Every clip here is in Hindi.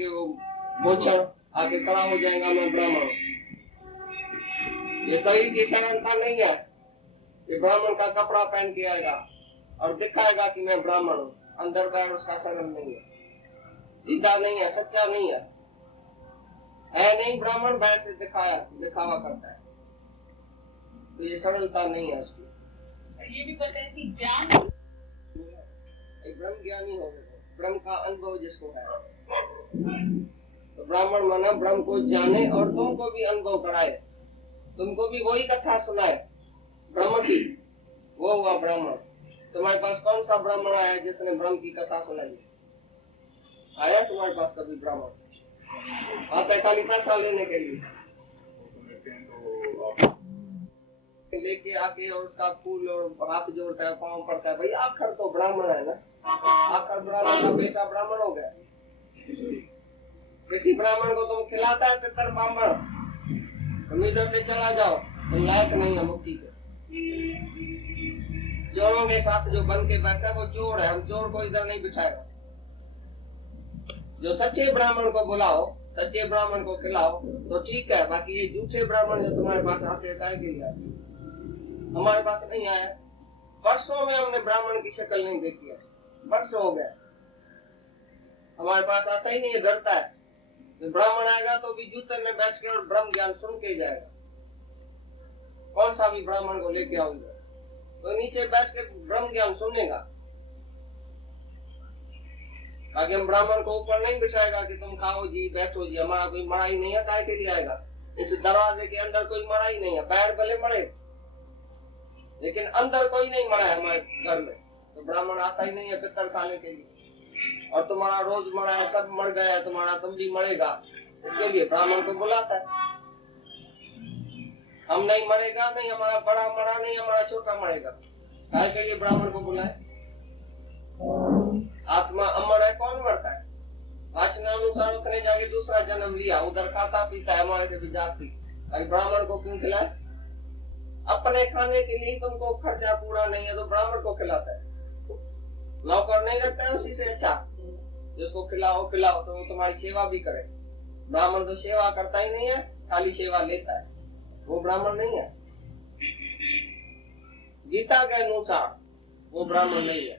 के वो भूषण आके खड़ा हो जाएगा, मैं ब्राह्मण। ये शरीर की सरलता नहीं है। ये ब्राह्मण का कपड़ा पहन के आएगा और दिखाएगा कि मैं ब्राह्मण हूँ। अंदर पैर उसका सरल नहीं है, सीधा नहीं है, सच्चा नहीं है नहीं ब्राह्मण बैठ से दिखावा करता है, तो ये सरलता नहीं है उसकी। ये भी बताएं कि ज्ञान एक ब्रह्म ज्ञानी हो, ब्रह्म का अनुभव जिसको है, तो ब्राह्मण माना ब्रह्म को जाने और तुमको भी अनुभव कराए, तुमको भी वही कथा सुनाए ब्रह्म की, वो हुआ ब्राह्मण। तुम्हारे पास कौन सा ब्राह्मण आया जिसने ब्रह्म की कथा सुनाई? आया तुम्हारे पास कभी ब्राह्मण? आता है खाली पैसा लेने के लिए, लेके आके और उसका फूल और हाथ जोड़ता है, पाँव पड़ता है। भाई आखिर तो ब्राह्मण है ना, आखिर ब्राह्मण का बेटा ब्राह्मण हो गया। किसी ब्राह्मण को तुम खिलाता है पितर ब्राह्मण, तुम इधर से चला जाओ, तुम लायक नहीं है मुक्ति के। चोरों के साथ जो बन के बैठा है वो चोर है, हम चोर को इधर नहीं बिठाएगा। जो सच्चे ब्राह्मण को बुलाओ, सच्चे ब्राह्मण को खिलाओ तो ठीक है, बाकी ये झूठे ब्राह्मण जो तुम्हारे पास आते हैं काहे के लिए आते? हमारे पास नहीं आया, वर्षों में हमने ब्राह्मण की शक्ल नहीं देखी है, वर्षों हो गए, हमारे पास आता ही नहीं है, डरता है। तो ब्राह्मण आएगा तो भी जूते में बैठ के और ब्रह्म ज्ञान सुन के जाएगा। कौन सा भी ब्राह्मण को लेके आओ इधर, तो नीचे बैठ के ब्रह्म ज्ञान सुनेगा। बाकी हम ब्राह्मण को ऊपर नहीं बिठाएगा कि तुम खाओ जी, बैठो जी, हमारा कोई मरा ही नहीं है, काहे के लिए आएगा? इस दरवाजे के अंदर कोई मरा ही नहीं है, बाहर भले मरे लेकिन अंदर कोई नहीं मरा है हमारे घर में, तो ब्राह्मण आता ही नहीं है पितर खाने के लिए। और तुम्हारा रोज मरा है, सब मर गया है तुम्हारा, तुम भी मरेगा, इसके लिए ब्राह्मण को बुलाता है। हम नहीं मरेगा, नहीं हमारा बड़ा मरा, नहीं हमारा छोटा मरेगा, काहे के लिए ब्राह्मण को बुलाए? आत्मा अमर है, कौन मरता है? वासनानुसार उसने जाके दूसरा जन्म लिया, उधर खाता पीता है हमारे से भी जाती। ब्राह्मण को क्यों खिलाए? अपने खाने के लिए तुमको खर्चा पूरा नहीं है तो ब्राह्मण को खिलाता है। नौकर नहीं रखता है उसी से अच्छा, जिसको खिलाओ पिलाओ तो वो तुम्हारी सेवा भी करे। ब्राह्मण तो सेवा करता ही नहीं है, खाली सेवा लेता है, वो ब्राह्मण नहीं है। गीता के अनुसार वो ब्राह्मण नहीं है।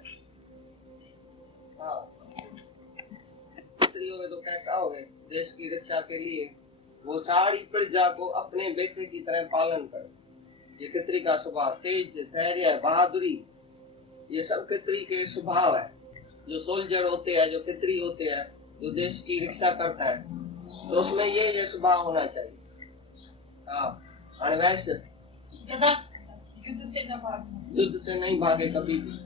हाँ, स्त्री हो गए तो कैसा हो गए? देश की रक्षा के लिए वो सारी प्रजा को अपने बेटे की तरह पालन करे। ये खित्री का स्वभाव, तेज, धैर्य, बहादुरी, ये सब खित्री के स्वभाव है। जो सोल्जर होते हैं, जो खित्री होते हैं, जो देश की रक्षा करता है, तो उसमें ये स्वभाव होना चाहिए। हाँ, वैसे युद्ध से नहीं भागे कभी भी।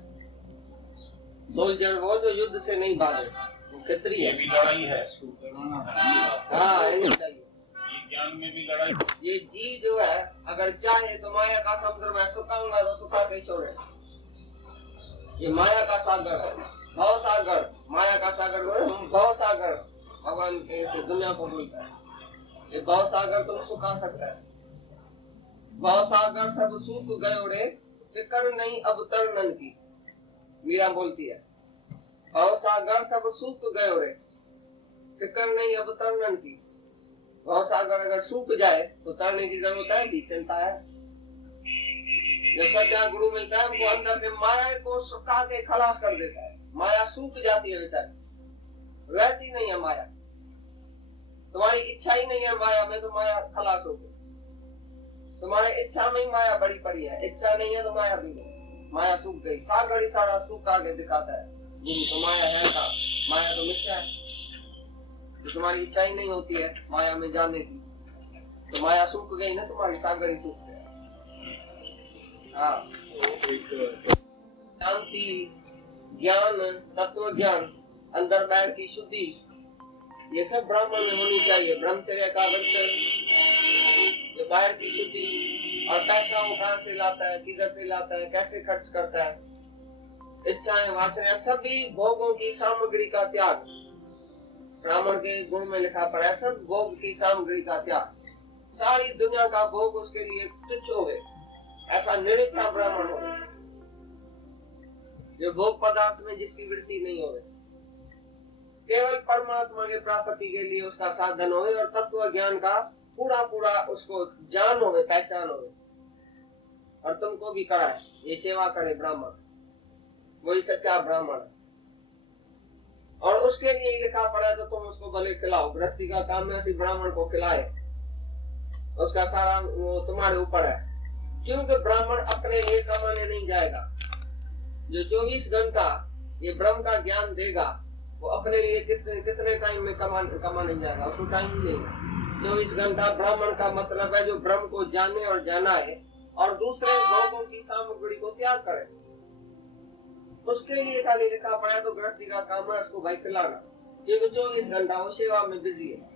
सोल्जर वो जो युद्ध से नहीं भागे, वो खित्री है। भी लड़ाई है। हाँ, चाहिए ज्ञान में भी लड़ाई। ये जीव जो है अगर चाहे तो माया का समुद्र में सुखाऊंगा तो सुखा के छोड़े। ये माया का सागर है, भव सागर, माया का सागर, भव सागर भगवान के दुनिया को बोलता है। ये भव सागर तुम सुखा सकता है। भव सागर सब सूख गए रे, फिकर नहीं अब तरनन की, मीरा बोलती है। भव सागर सब सूख गए रे, फिकर नहीं अब तरनन की। भव सागर अगर सूख जाए तो तरने की जरूरत है कि चिंता है? जैसा क्या गुरु मिलता है वो अंदर से माया को सुखा के खलास कर देता है। माया सूख जाती है बेचारी, रहती नहीं है माया। तुम्हारी इच्छा ही नहीं है माया में तो माया खलास हो गई। तुम्हारे इच्छा में ही माया बड़ी पड़ी है, इच्छा नहीं है तो माया भी नहीं, माया सूख गई। सागर ही सारा सूख आगे दिखाता है तो माया है का, माया तो मिथ्या है। तो तुम्हारी इच्छा ही नहीं होती है माया में जाने की, तो माया सूख गई ना, तुम्हारी सागर ही सूख गया। हाँ, शांति, ज्ञान, तत्व ज्ञान, अंदर बाहर की शुद्धि, ये सब ब्राह्मण में होनी चाहिए। ब्रह्मचर्य का व्रत, ये बाहर की शुद्धि, और पैसा वो कहाँ से लाता है, किधर से लाता है, कैसे खर्च करता है, इच्छाएं, वासनाएं, सभी भोगों की सामग्री का त्याग। ब्राह्मण के गुण में लिखा पड़ा है, सब भोग की सामग्री का त्याग। सारी दुनिया का भोग उसके लिए तुच्छ हो गए, ऐसा निरीच्छा ब्राह्मण हो, जो भोग पदार्थ में जिसकी वृत्ति नहीं हो। केवल परमात्मा के प्राप्ति के लिए उसका साधन होवे और तत्व ज्ञान का पूरा पूरा उसको जान होवे, पहचान होवे। और तुमको भी कराए, ये सेवा करे ब्राह्मण, वही सच्चा ब्राह्मण है। और उसके लिए लिखा पड़ा है तो तुम उसको भले खिलाओ। गृहस्थी का काम है, उसी ब्राह्मण को खिलाए, उसका सारा वो तुम्हारे ऊपर है। क्योंकि ब्राह्मण अपने लिए कमाने नहीं जाएगा। जो 24 घंटा ये ब्रह्म का ज्ञान देगा वो अपने लिए कितने टाइम में कमाने जाएगा, उसको टाइम ही नहीं है। 24 घंटा ब्राह्मण का मतलब है जो ब्रह्म को जाने और जानाए और दूसरे लोगों की सामग्री को त्याग करे, उसके लिए खाली लिखा पड़ा है। तो गृहस्थी का काम है उसको भाई खिलाना, क्योंकि 24 घंटा वो सेवा में बिजी है।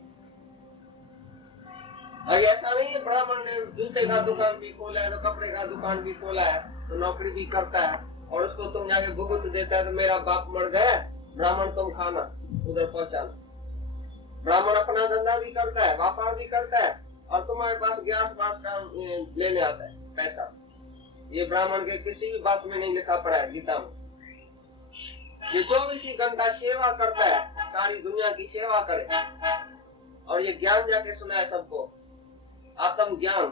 और ऐसा नहीं है ब्राह्मण ने जूते का दुकान भी खोला है तो कपड़े का दुकान भी खोला है तो नौकरी भी करता है और उसको तुम जाके भुगत देता है तो मेरा बाप मर गया, ब्राह्मण तुम खाना उधर पहुंचाना। ब्राह्मण अपना धंधा भी करता है, व्यापार भी करता है और तुम्हारे पास ग्यास बास का लेने आता है पैसा। ये ब्राह्मण के किसी भी बात में नहीं लिखा पड़ा है गीता में। ये 24 घंटा सेवा करता है, सारी दुनिया की सेवा करे और ये ज्ञान जाके सुनाए सबको, आत्म ज्ञान।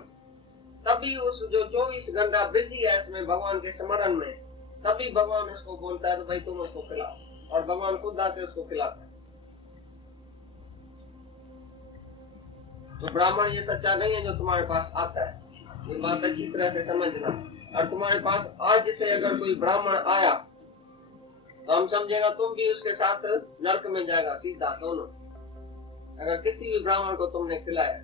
तभी उस जो 24 घंटा बिजी है इसमें भगवान के स्मरण में, तभी भगवान उसको बोलता है तो भाई तुम उसको खिलाओ, और भगवान खुद आके उसको खिलाता है। तो ब्राह्मण ये सच्चा नहीं है जो तुम्हारे पास आता है, ये बात अच्छी तरह से समझना। और तुम्हारे पास आज से अगर कोई ब्राह्मण आया तो हम समझेगा तुम भी उसके साथ नरक में जाएगा सीधा, दोनों। अगर किसी भी ब्राह्मण को तुमने खिलाया,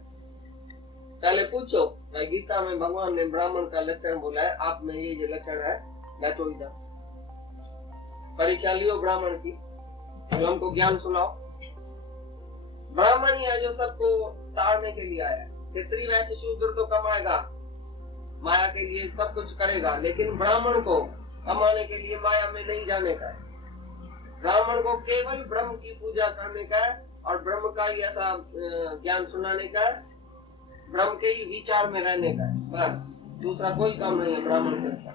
पहले पूछो भाई गीता में भगवान ने ब्राह्मण का लक्षण बोला है, आप में ये लक्षण है, बैठो इधर, परीक्षा लियो ब्राह्मण की, तो हमको ज्ञान सुनाओ। ब्राह्मण ही है जो सबको तारने के लिए आया है। क्षत्रिय वैश्य शूद्र तो कमाएगा, माया के लिए सब कुछ करेगा, लेकिन ब्राह्मण को कमाने के लिए माया में नहीं जाने का है। ब्राह्मण को केवल ब्रह्म की पूजा करने का है और ब्रह्म का ही ऐसा ज्ञान सुनाने का है, ब्रह्म के ही विचार में रहने का है, बस दूसरा कोई काम नहीं है ब्राह्मण के।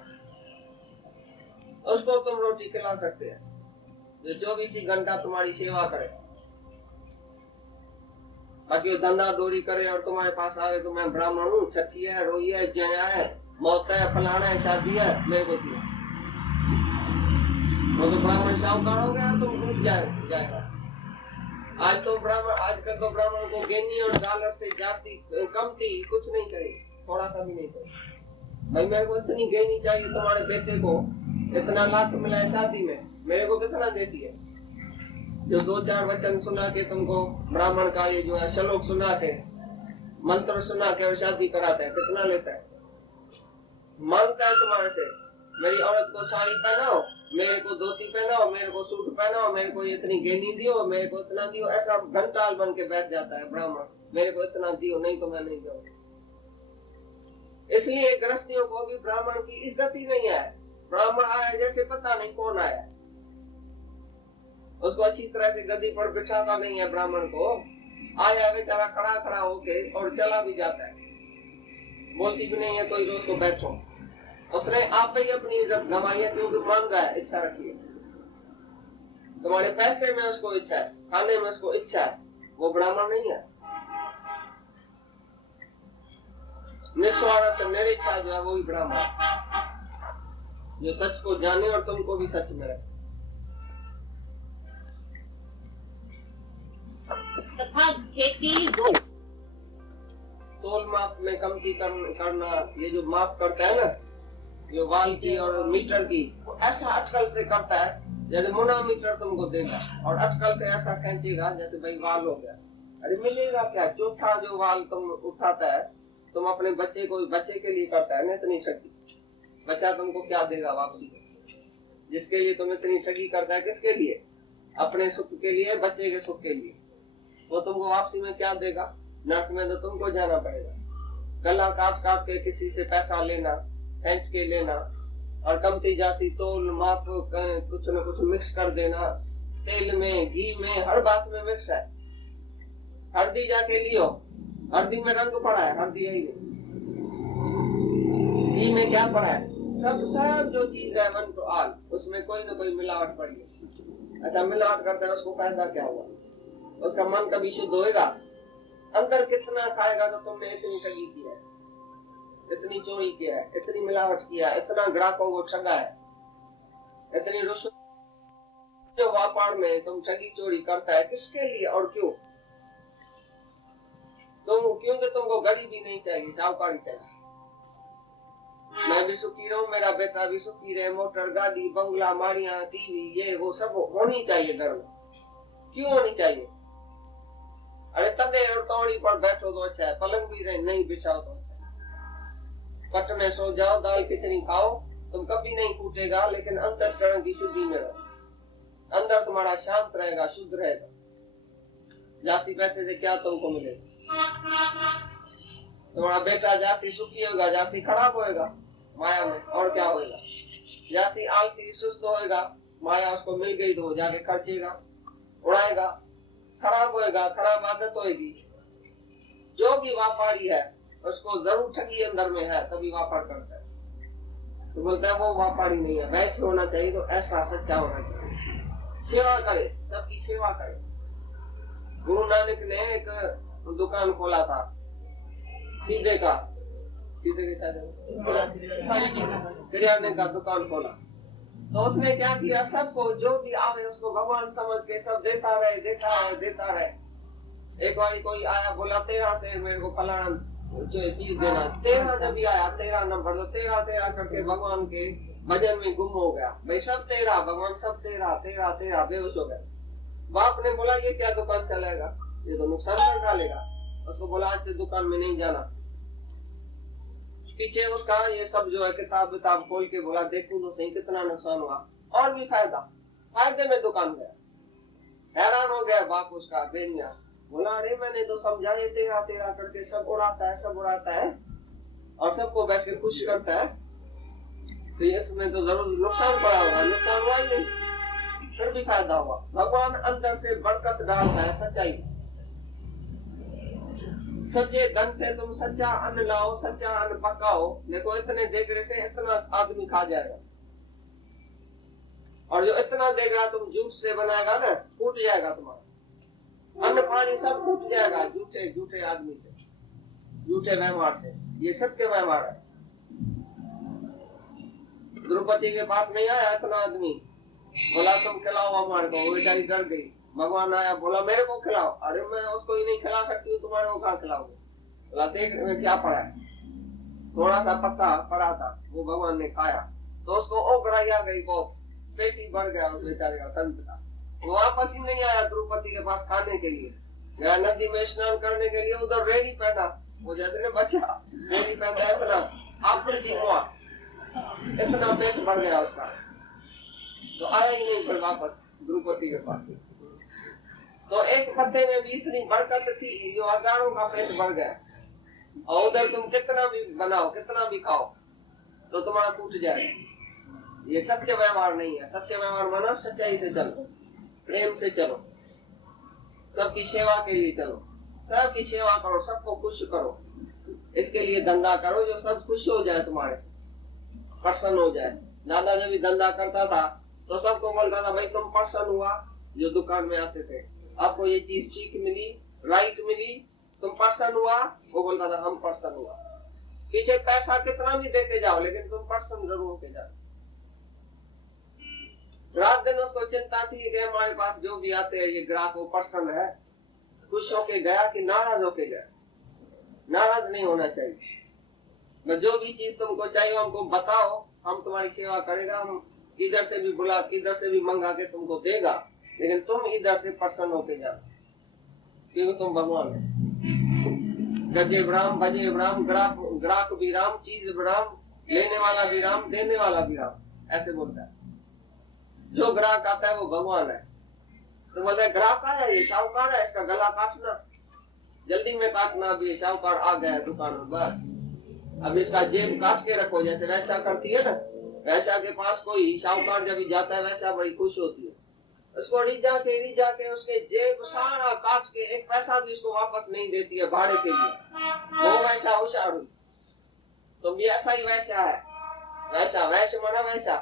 उसको तुम रोटी खिला सकते हैं जो 24 घंटा तुम्हारी सेवा करे। बाकी वो धंधा दौड़ी करे और तुम्हारे पास आवे तो मैं ब्राह्मण हूँ, छठी है, रोई है, जया है, मौत है, फलाना है, शादी है, मेरे को दिया, वो तो ब्राह्मण साहूकार हो गया, तुम डूब जाएगा। आज तो ब्राह्मण, आजकल तो ब्राह्मण को गेनी और डॉलर से जास्ती कमती कुछ नहीं करे, थोड़ा सा भी नहीं करे। भाई मेरे को इतनी गेनी चाहिए, तुम्हारे बेटे को इतना लाख मिला है शादी में, मेरे को कितना देती है? जो 2-4 वचन सुना के तुमको ब्राह्मण का ये जो है श्लोक सुना के, मंत्र सुना के और शादी कराता है, कितना लेता है? मांगता है तुम्हारे से, मेरी औरत को साड़ी पहनाओ, मेरे को धोती पहनाओ, मेरे को सूट पहनाओ, मेरे को इतनी गेनी दियो, मेरे को इतना दियो। ऐसा घंटाल बन के बैठ जाता है ब्राह्मण, मेरे को इतना दियो, नहीं तो मैं नहीं दूंगा। इसलिए गृहस्थियों को भी ब्राह्मण की इज्जत ही नहीं है। ब्राह्मण आया जैसे पता नहीं कौन आया, उसको अच्छी तरह से गद्दी पर बिठाता नहीं है। ब्राह्मण को आया बेचारा खड़ा खड़ा होके और चला भी जाता है, बोलती भी नहीं है कोई तो उसको बैठो। उसने आप ही अपनी इज्जत गंवाई है क्योंकि मांग रहा है, इच्छा रखी है। तुम्हारे पैसे में उसको इच्छा है, खाने में उसको इच्छा है, वो ब्राह्मण नहीं है। निस्वार्थ निरिच्छा जो है वो ही ब्राह्मण है, जो सच को जाने और तुमको भी सच में रखे। तथा खेती दो तोल माप में कमती करना, ये जो माप करता है ना, जो वाल की और मीटर की, वो ऐसा अटकल से करता है जैसे मुना मीटर तुमको देगा और अटकल से ऐसा खींचेगा जैसे भाई वाल हो गया। अरे मिलेगा क्या? चौथा जो वाल तुम उठाता है, तुम अपने बच्चे के लिए करता है ना इतनी ठगी। बच्चा तुमको क्या देगा वापसी? जिसके लिए तुम इतनी ठगी करता है, किसके लिए? अपने सुख के लिए, बच्चे के सुख के लिए। वो तुमको वापसी में क्या देगा? नर्क में तो तुमको जाना पड़ेगा। गला काट काट के किसी से पैसा लेना, खींच के लेना, और कमती जाती तोल माप कुछ न कुछ मिक्स कर देना, तेल में, घी में, हर बात में मिक्स है। हल्दी जाके लियो, हल्दी में रंग पड़ा है, हल्दी है ही नहीं। घी में क्या पड़ा है? सब जो चीज है वन टू ऑल, उसमें कोई न कोई मिलावट पड़ी है। अच्छा मिलावट करता है, उसको फायदा क्या हुआ? उसका मन कभी शुद्ध होएगा? अंदर कितना खाएगा तो तुमने इतनी ठगी की है, इतनी चोरी किया है, इतनी मिलावट किया, इतना ग्राहकों को ठगा है, इतनी रुष्वत जो व्यापार में तुम ठगी चोरी करता है, किसके लिए और क्यों? क्योंकि तुमको गरीबी नहीं चाहिए, साहूकारी चाहिए। मैं भी सुखी रहूं, मेरा बेटा भी सुखी रहे, मोटर गाड़ी बंगला माड़िया टीवी ये वो सब होनी चाहिए घर में। क्यों होनी चाहिए? अरे तबे और तौड़ी पर बैठो तो अच्छा है, पलंग भी रहे नहीं बिछाओ तो अच्छा है, पट में सो जाओ, दाल खिचड़ी खाओ, तुम कभी नहीं फूटेगा, लेकिन अंतःकरण की शुद्धि में रहो, अंदर तुम्हारा शांत रहेगा, शुद्ध रहेगा। जाति पैसे से क्या तुमको मिलेगा? तुम्हारा बेटा जाति सुखी होगा, जाति खराब होएगा माया में, और क्या होएगा? जाति आलसी सुस्त होएगा, माया उसको मिल गई तो जाके खर्चेगा, उड़ाएगा, खराब होएगा, खराब आदत होएगी। जो भी व्यापारी है उसको जरूर ठगी अंदर में है, तभी व्यापार करता है। तो बोलता है वो व्यापारी नहीं है, वैसे होना चाहिए, तो ऐसा सच्चा होना चाहिए, सेवा करे, सबकी सेवा करे। गुरु नानक ने एक दुकान खोला था, सीधे का किराने का दुकान खोला। तो उसने क्या किया, सबको जो भी आवे उसको भगवान समझ के सब देता रहे। एक बार कोई आया, बोला 13 शेर मेरे को फलाना जो चीज देना, 13 जब भी आया 13 नंबर, तो 13 करके भगवान के भजन में गुम हो गया। भाई सब 13 भगवान, सब 13 बेहोश हो गया। बाप ने बोला ये क्या दुकान चलेगा, ये तो नुकसान कर डालेगा। उसको बोला आज से दुकान में नहीं जाना। पीछे उसका ये सब जो है किताब विताब खोल के बोला देखूं तो सही कितना नुकसान हुआ, और भी फायदे में दुकान गया। हैरान हो गया बाप उसका बेनिया, बोला अरे मैंने तो समझा ये 13 करके सब उड़ाता है और सबको बैठ के खुश करता है, तो इसमें तो जरूर नुकसान पड़ा होगा। नुकसान हुआ ही नहीं, फिर भी फायदा हुआ। भगवान अंदर से बरकत डालता है, सच्चाई। सच्चे धन से तुम सच्चा अन्न लाओ, सच्चा अन्न पकाओ, देखो इतने देगड़े से इतना आदमी खा जाएगा, और जो इतना देगड़ा तुम जूस से बनाएगा ना, फूट जाएगा तुम्हारा अन्न पानी, सब फूट जाएगा झूठे आदमी से, झूठे व्यवहार से। ये सत्य व्यवहार है। द्रौपदी के पास नहीं आया इतना आदमी, बोला तुम खिलाओ हमारे को, वो बेचारी डर गई। भगवान आया, बोला मेरे को खिलाओ। अरे मैं उसको ही नहीं खिला सकती हूँ, तुम्हारे को कहाँ खिलाओगे? बोला देख में क्या पड़ा है, थोड़ा सा पत्ता पड़ा था, वो भगवान ने खाया तो उसको ओगड़ाई आ गई, बहुत पेटी बढ़ गया उस बेचारे का, संत का। वो वापस ही नहीं आया द्रौपदी के पास खाने के लिए, गया नदी में स्नान करने के लिए, उधर रेडी पहना, वो जैसे ने बचा रेडी पहना, इतना आपने हुआ, इतना पेट बढ़ गया उसका, तो आया ही नहीं फिर वापस द्रौपदी के पास। तो एक पत्ते में भी इतनी बरकत थी, जो हजारों का पेट बढ़ गया। और उधर तुम कितना भी बनाओ, कितना भी खाओ, तो तुम्हारा टूट जाएगा। ये सत्य व्यवहार नहीं है। सत्य व्यवहार माना सच्चाई से चलो, प्रेम से चलो, सबकी सेवा के लिए चलो, सबकी सेवा करो, सबको खुश करो। इसके लिए धंधा करो जो सब खुश हो जाए, तुम्हारे प्रसन्न हो जाए। दादा जब भी धंधा करता था तो सबको बोलता था भाई तुम प्रसन्न हुआ, जो दुकान में आते थे, आपको ये चीज ठीक मिली, राइट मिली, तुम प्रसन्न हुआ? वो बोलता था हम प्रसन्न हुआ। पीछे पैसा कितना भी देके जाओ, लेकिन तुम प्रसन्न जरूर होके जाओ। रात दिन उसको चिंता थी कि हमारे पास जो भी आते हैं ये ग्राहक वो प्रसन्न है, खुश होके गया कि नाराज होके गया। नाराज नहीं होना चाहिए। जो भी चीज तुमको चाहिए हमको बताओ, हम तुम्हारी सेवा करेगा। हम इधर से भी बुला, इधर से भी मंगा के तुमको देगा, लेकिन तुम इधर से प्रसन्न होके जाओ, क्योंकि तुम भगवान हो। गजे राम, भजे राम, ग्राहक भी राम, चीज भी राम, लेने वाला भी राम, देने वाला भी राम, ऐसे बोलता है। जो ग्राहक आता है वो भगवान है। तो बोले ग्राहक आया, ये शाहूकार है, इसका गला काटना, जल्दी में काटना। अभी शाहूकार आ गया है दुकान में, बस अब इसका जेब काट के रखो। जैसे वैसा करती है ना, वैसा के पास कोई शाहूकार जब जाता है, वैसा बड़ी खुश होती है। उसको रिझा के उसके जेब सारा काट के, एक पैसा भी उसको वापस नहीं देती है भाड़े के लिए। वो वैसा होशियार हुई। तुम भी ऐसा ही वैसा है, वैसा वैश्य माना वैसा।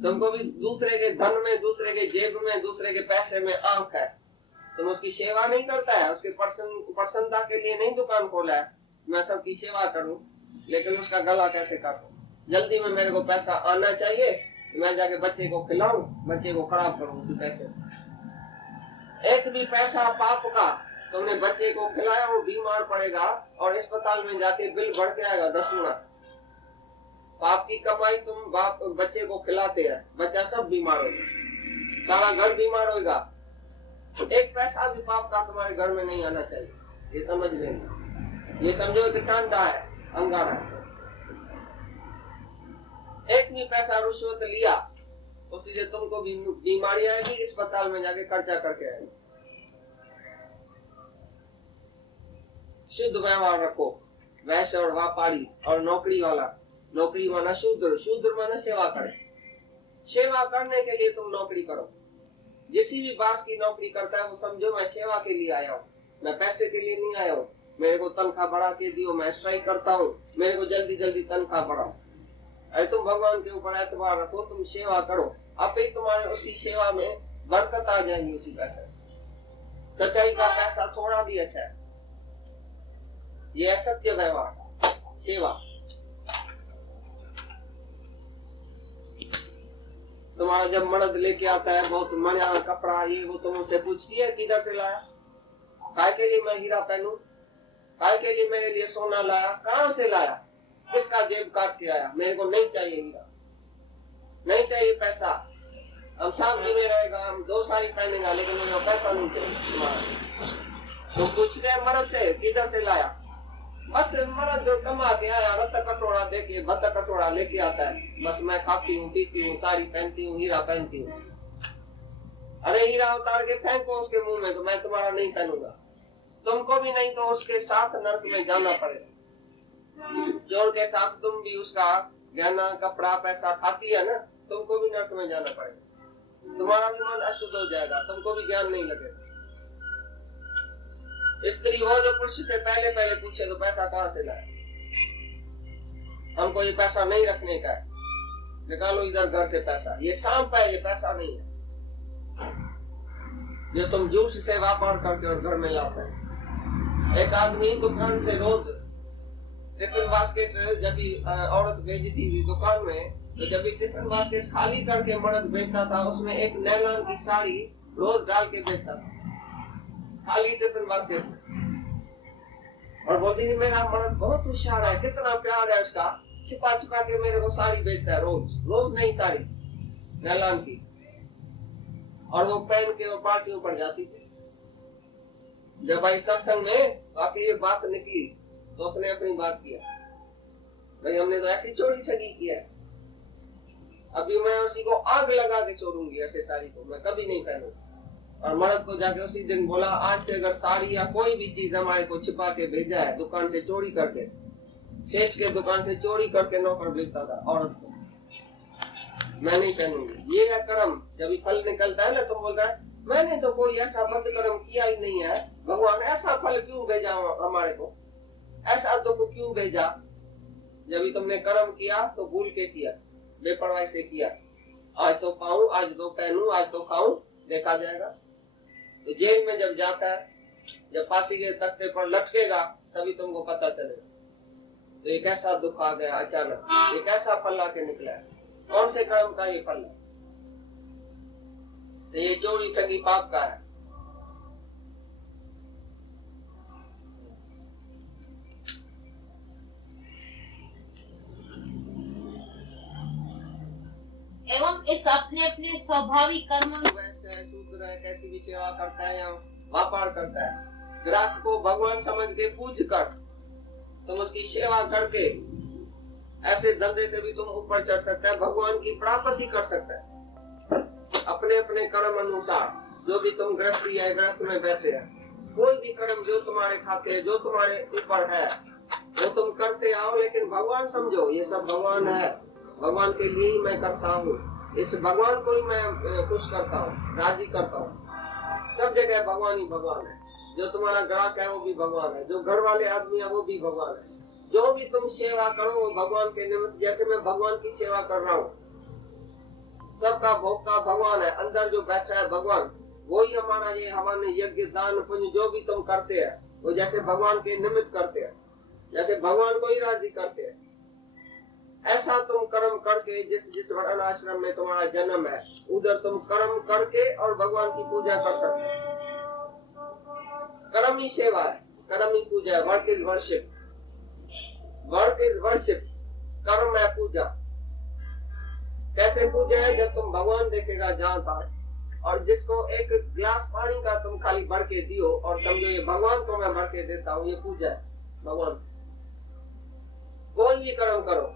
तुमको भी दूसरे के धन में, दूसरे के जेब में, दूसरे के पैसे में आंख है, तुम उसकी सेवा नहीं करता है, उसके प्रसन्नता के लिए नहीं दुकान खोला है, मैं सबकी सेवा करूं, लेकिन उसका गला कैसे काटूं? जल्दी में मेरे को पैसा आना चाहिए, मैं जाके बच्चे को खिलाऊं, बच्चे को खराब करूं उसी पैसे से। एक भी पैसा पाप का तुमने बच्चे को खिलाया, वो बीमार पड़ेगा और अस्पताल में जाके बिल बढ़ के आएगा 10 गुना। पाप की कमाई तुम बाप बच्चे को खिलाते हैं, बच्चा सब बीमार होगा, सारा घर बीमार होगा। एक पैसा भी पाप का तुम्हारे घर में नहीं आना चाहिए, ये समझ लेना। ये समझो कि टांडा है, अंगारा है। एक भी पैसा रुश्वत लिया, उसी से तुमको भी बीमारी आएगी, अस्पताल में जाके खर्चा करके आएगी। शुद्ध व्यवहार रखो, वैश्य और व्यापारी और नौकरी वाला शूद्र माना सेवा करे। सेवा करने के लिए तुम नौकरी करो। जिसी भी बास की नौकरी करता है वो समझो मैं सेवा के लिए आया हूँ, मैं पैसे के लिए नहीं आया हूँ, मेरे को तनख्वाह बढ़ा के दियो, मैं स्ट्राइक करता हूँ, मेरे को जल्दी जल्दी तनख्वाह बढ़ाओ। अरे तुम भगवान के ऊपर एतबार रखो, तुम सेवा करो, आप ही तुम्हारे उसी सेवा में बरकत आ जाएंगी उसी पैसे। सच्चाई का पैसा थोड़ा भी अच्छा है, ये है सत्य व्यवहार, सेवा। तुम्हारा जब मर्द लेके आता है बहुत बढ़िया कपड़ा, ये वो, तुम उससे पूछती है किधर से लाया, काय के लिए मैं हीरा पहनूं, काय के लिए मेरे लिए सोना लाया, कहाँ से लाया, किसका जेब काट के आया, मेरे को नहीं चाहिए हीरा, नहीं चाहिए पैसा। हम शादी में रहेगा, हम 2 साड़ी पहनेगा, लेकिन मेरे को पैसा नहीं चाहिए तुम्हारा। तो पूछते हैं मर्द से किधर से लाया, बस मर्द जो कमा के आया रत्त कटोरा देके भत्त कटोरा लेके आता है, बस मैं खाती हूँ, पीती हूँ, साड़ी पहनती हूँ, हीरा पहनती हूँ। अरे हीरा उतार के फेंको उसके मुंह में, तो मैं तुम्हारा नहीं पहनूंगा, तुमको भी नहीं तो उसके साथ नर्क में जाना पड़ेगा। चोर के साथ तुम भी उसका गहना कपड़ा पैसा खाती है ना, तुमको भी नर्क में जाना पड़ेगा, तुम्हारा भी मन अशुद्ध हो जाएगा, तुमको भी ज्ञान नहीं लगेगा। स्त्री वो जो पुरुष से पहले पूछे तो पैसा कहाँ से लाए, हमको ये पैसा नहीं रखने का है, निकालो इधर घर से पैसा, ये सांप है, ये पैसा नहीं है जो तुम जूस से व्यापार करके और घर में लाते हैं। एक आदमी दुकान से रोज टिफिन बास्केट, जब भी औरत भेजती थी दुकान में, तो जब भी टिफिन बास्केट खाली करके मर्द बेचता था, उसमें एक नैलॉन की साड़ी रोज डाल के बेचता था, खाली टिफिन बास्केट में। और बोलती थी मेरा मर्द बहुत होशियार है, कितना प्यार है उसका, छिपा छिपा के मेरे को साड़ी बेचता है, रोज नई साड़ी नैलॉन की, और वो पहन के वो पार्टियों पर जाती थी। जब भाई सत्संग में आके ये बात निकली तो उसने अपनी बात किया, भाई हमने तो ऐसी चोरी छगी किया है, अभी मैं उसी को आग लगा के छोड़ूंगी, ऐसे साड़ी को मैं कभी नहीं पहनूंगी। और मर्द को जाके उसी दिन बोला, आज से अगर साड़ी या कोई भी चीज हमारे को छिपा के भेजा है, दुकान से चोरी करके, सेठ के दुकान से चोरी करके नौकर बेचता था औरत को, मैं नहीं पहनूंगी। ये है कर्म। जब फल निकलता है ना तो बोलता है मैंने तो कोई ऐसा बद कर्म किया ही नहीं है, भगवान ऐसा फल क्यों भेजा हमारे को, ऐसा दुख क्यों भेजा। जब तुमने कर्म किया तो भूल के किया, बेपरवाही से किया, आज तो पाऊं, आज तो पहनूं, आज तो खाऊं, देखा जाएगा। तो जेल में जब जाता है, जब फांसी के तख्ते पर लटकेगा, तभी तुमको पता चलेगा तो एक ऐसा दुख आ गया अचानक, एक ऐसा फल आके निकला है, कौन से कर्म का ये फल है। तो ये चोरी ठगी पाप का है। एवं इस अपने अपने स्वाभाविक कर्म वैसे शूद्र है, कैसी भी सेवा करता है या व्यापार करता है, ग्राहक को भगवान समझ के पूज कर तुम उसकी सेवा करके ऐसे धंधे से भी तुम ऊपर चढ़ सकते हैं, भगवान की प्राप्ति कर सकते हैं। अपने अपने कर्म अनुसार जो भी तुम गृहस्थी है, गृहस्थ में बैठे हैं, कोई भी कर्म जो तुम्हारे खाते है, जो तुम्हारे ऊपर है, वो तुम करते आओ, लेकिन भगवान समझो ये सब भगवान है, भगवान के लिए ही मैं करता हूँ, इस भगवान को ही मैं खुश करता हूँ, राजी करता हूँ। सब जगह भगवान ही भगवान है। जो तुम्हारा ग्राहक है वो भी भगवान है, जो घर वाले आदमी है वो भी भगवान है। जो भी तुम सेवा करो वो भगवान के निमित्त, जैसे मैं भगवान की सेवा कर रहा हूँ, सबका भोक्ता भगवान है। अंदर जो बैठा है भगवान, वही हमारा ये हवन यज्ञ दान पुण्य जो भी तुम करते हैं वो जैसे भगवान के निमित्त करते हैं, जैसे भगवान को ही राजी करते हैं। ऐसा तुम कर्म करके जिस जिस वर्ण आश्रम में तुम्हारा जन्म है उधर तुम कर्म करके और भगवान की पूजा कर सकते हो। कर्म ही सेवा है, कर्म ही पूजा है। Work is worship, work is worship, कर्म है पूजा। कैसे पूजा है? जब तुम भगवान देखेगा जहां था और जिसको एक गिलास पानी का तुम खाली भर के दियो और समझो ये भगवान को मैं भर के देता हूँ, ये पूजा है भगवान। कोई भी कर्म करो,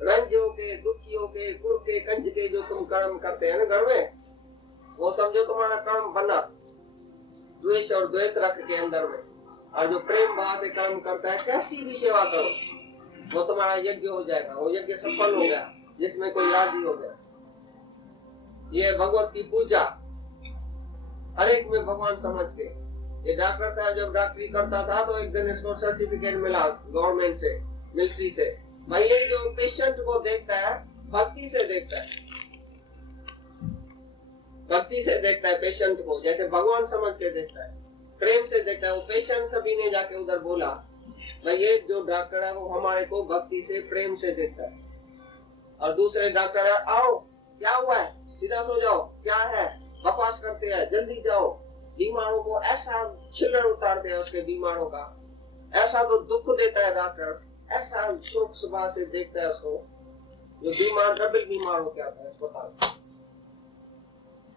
रंजों के, दुखियों के, कुर के, कंज के जो तुम कर्म करते हैं ना घर में, वो समझो तुम्हारा कर्म बना। द्वेष और द्वैत रख के अंदर में, और जो प्रेम भाव से कर्म करता है, कैसी भी सेवा करो वो तुम्हारा यज्ञ हो जाएगा। वो यज्ञ सफल हो गया जिसमें कोई राजी हो गया। ये भगवत की पूजा हर एक में भगवान समझ के। ये डॉक्टर साहब जब डॉक्टरी करता था तो एक दिन इसको सर्टिफिकेट मिला गवर्नमेंट से, मिलिट्री से, भाई ये जो पेशेंट को देखता है भक्ति से देखता है, भक्ति से देखता है पेशेंट को, जैसे भगवान समझ के देखता है, प्रेम से देखता है। वो पेशेंट सभी ने जाके उधर बोला भाई ये जो डॉक्टर है वो हमारे को भक्ति से प्रेम से देखता है। और दूसरे डॉक्टर है, आओ क्या हुआ है, सीधा सो जाओ, क्या है, बकवास करते हैं, जल्दी जाओ। बीमारों को ऐसा छिलड़ उतारते हैं उसके बीमारों का, ऐसा तो दुख देता है डॉक्टर, ऐसा शोक सुबह से देखता है उसको। जो बीमार डबल बीमार हो गया था अस्पताल।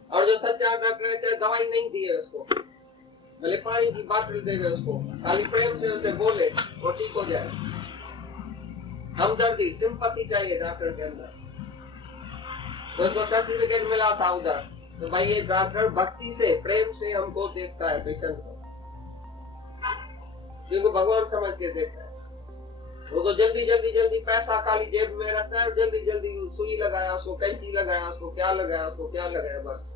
और जो सच्चा डॉक्टर है चाहे दवाई नहीं दी है उसको, भले पानी की बाटली देवे उसको, खाली प्रेम से उसे बोले वो ठीक हो जाए। हमदर्दी, सिंपैथी चाहिए डॉक्टर के अंदर। तो उसको सर्टिफिकेट मिला था उधर, तो भाई ये डॉक्टर भक्ति से प्रेम से हमको देखता है पेशेंट को, क्योंकि भगवान समझ के देखता है। वो तो जल्दी जल्दी जल्दी पैसा खाली जेब में रखता है, जल्दी जल्दी सुई लगाया उसको, कैंची लगाया उसको, क्या लगाया उसको, क्या लगाया, बस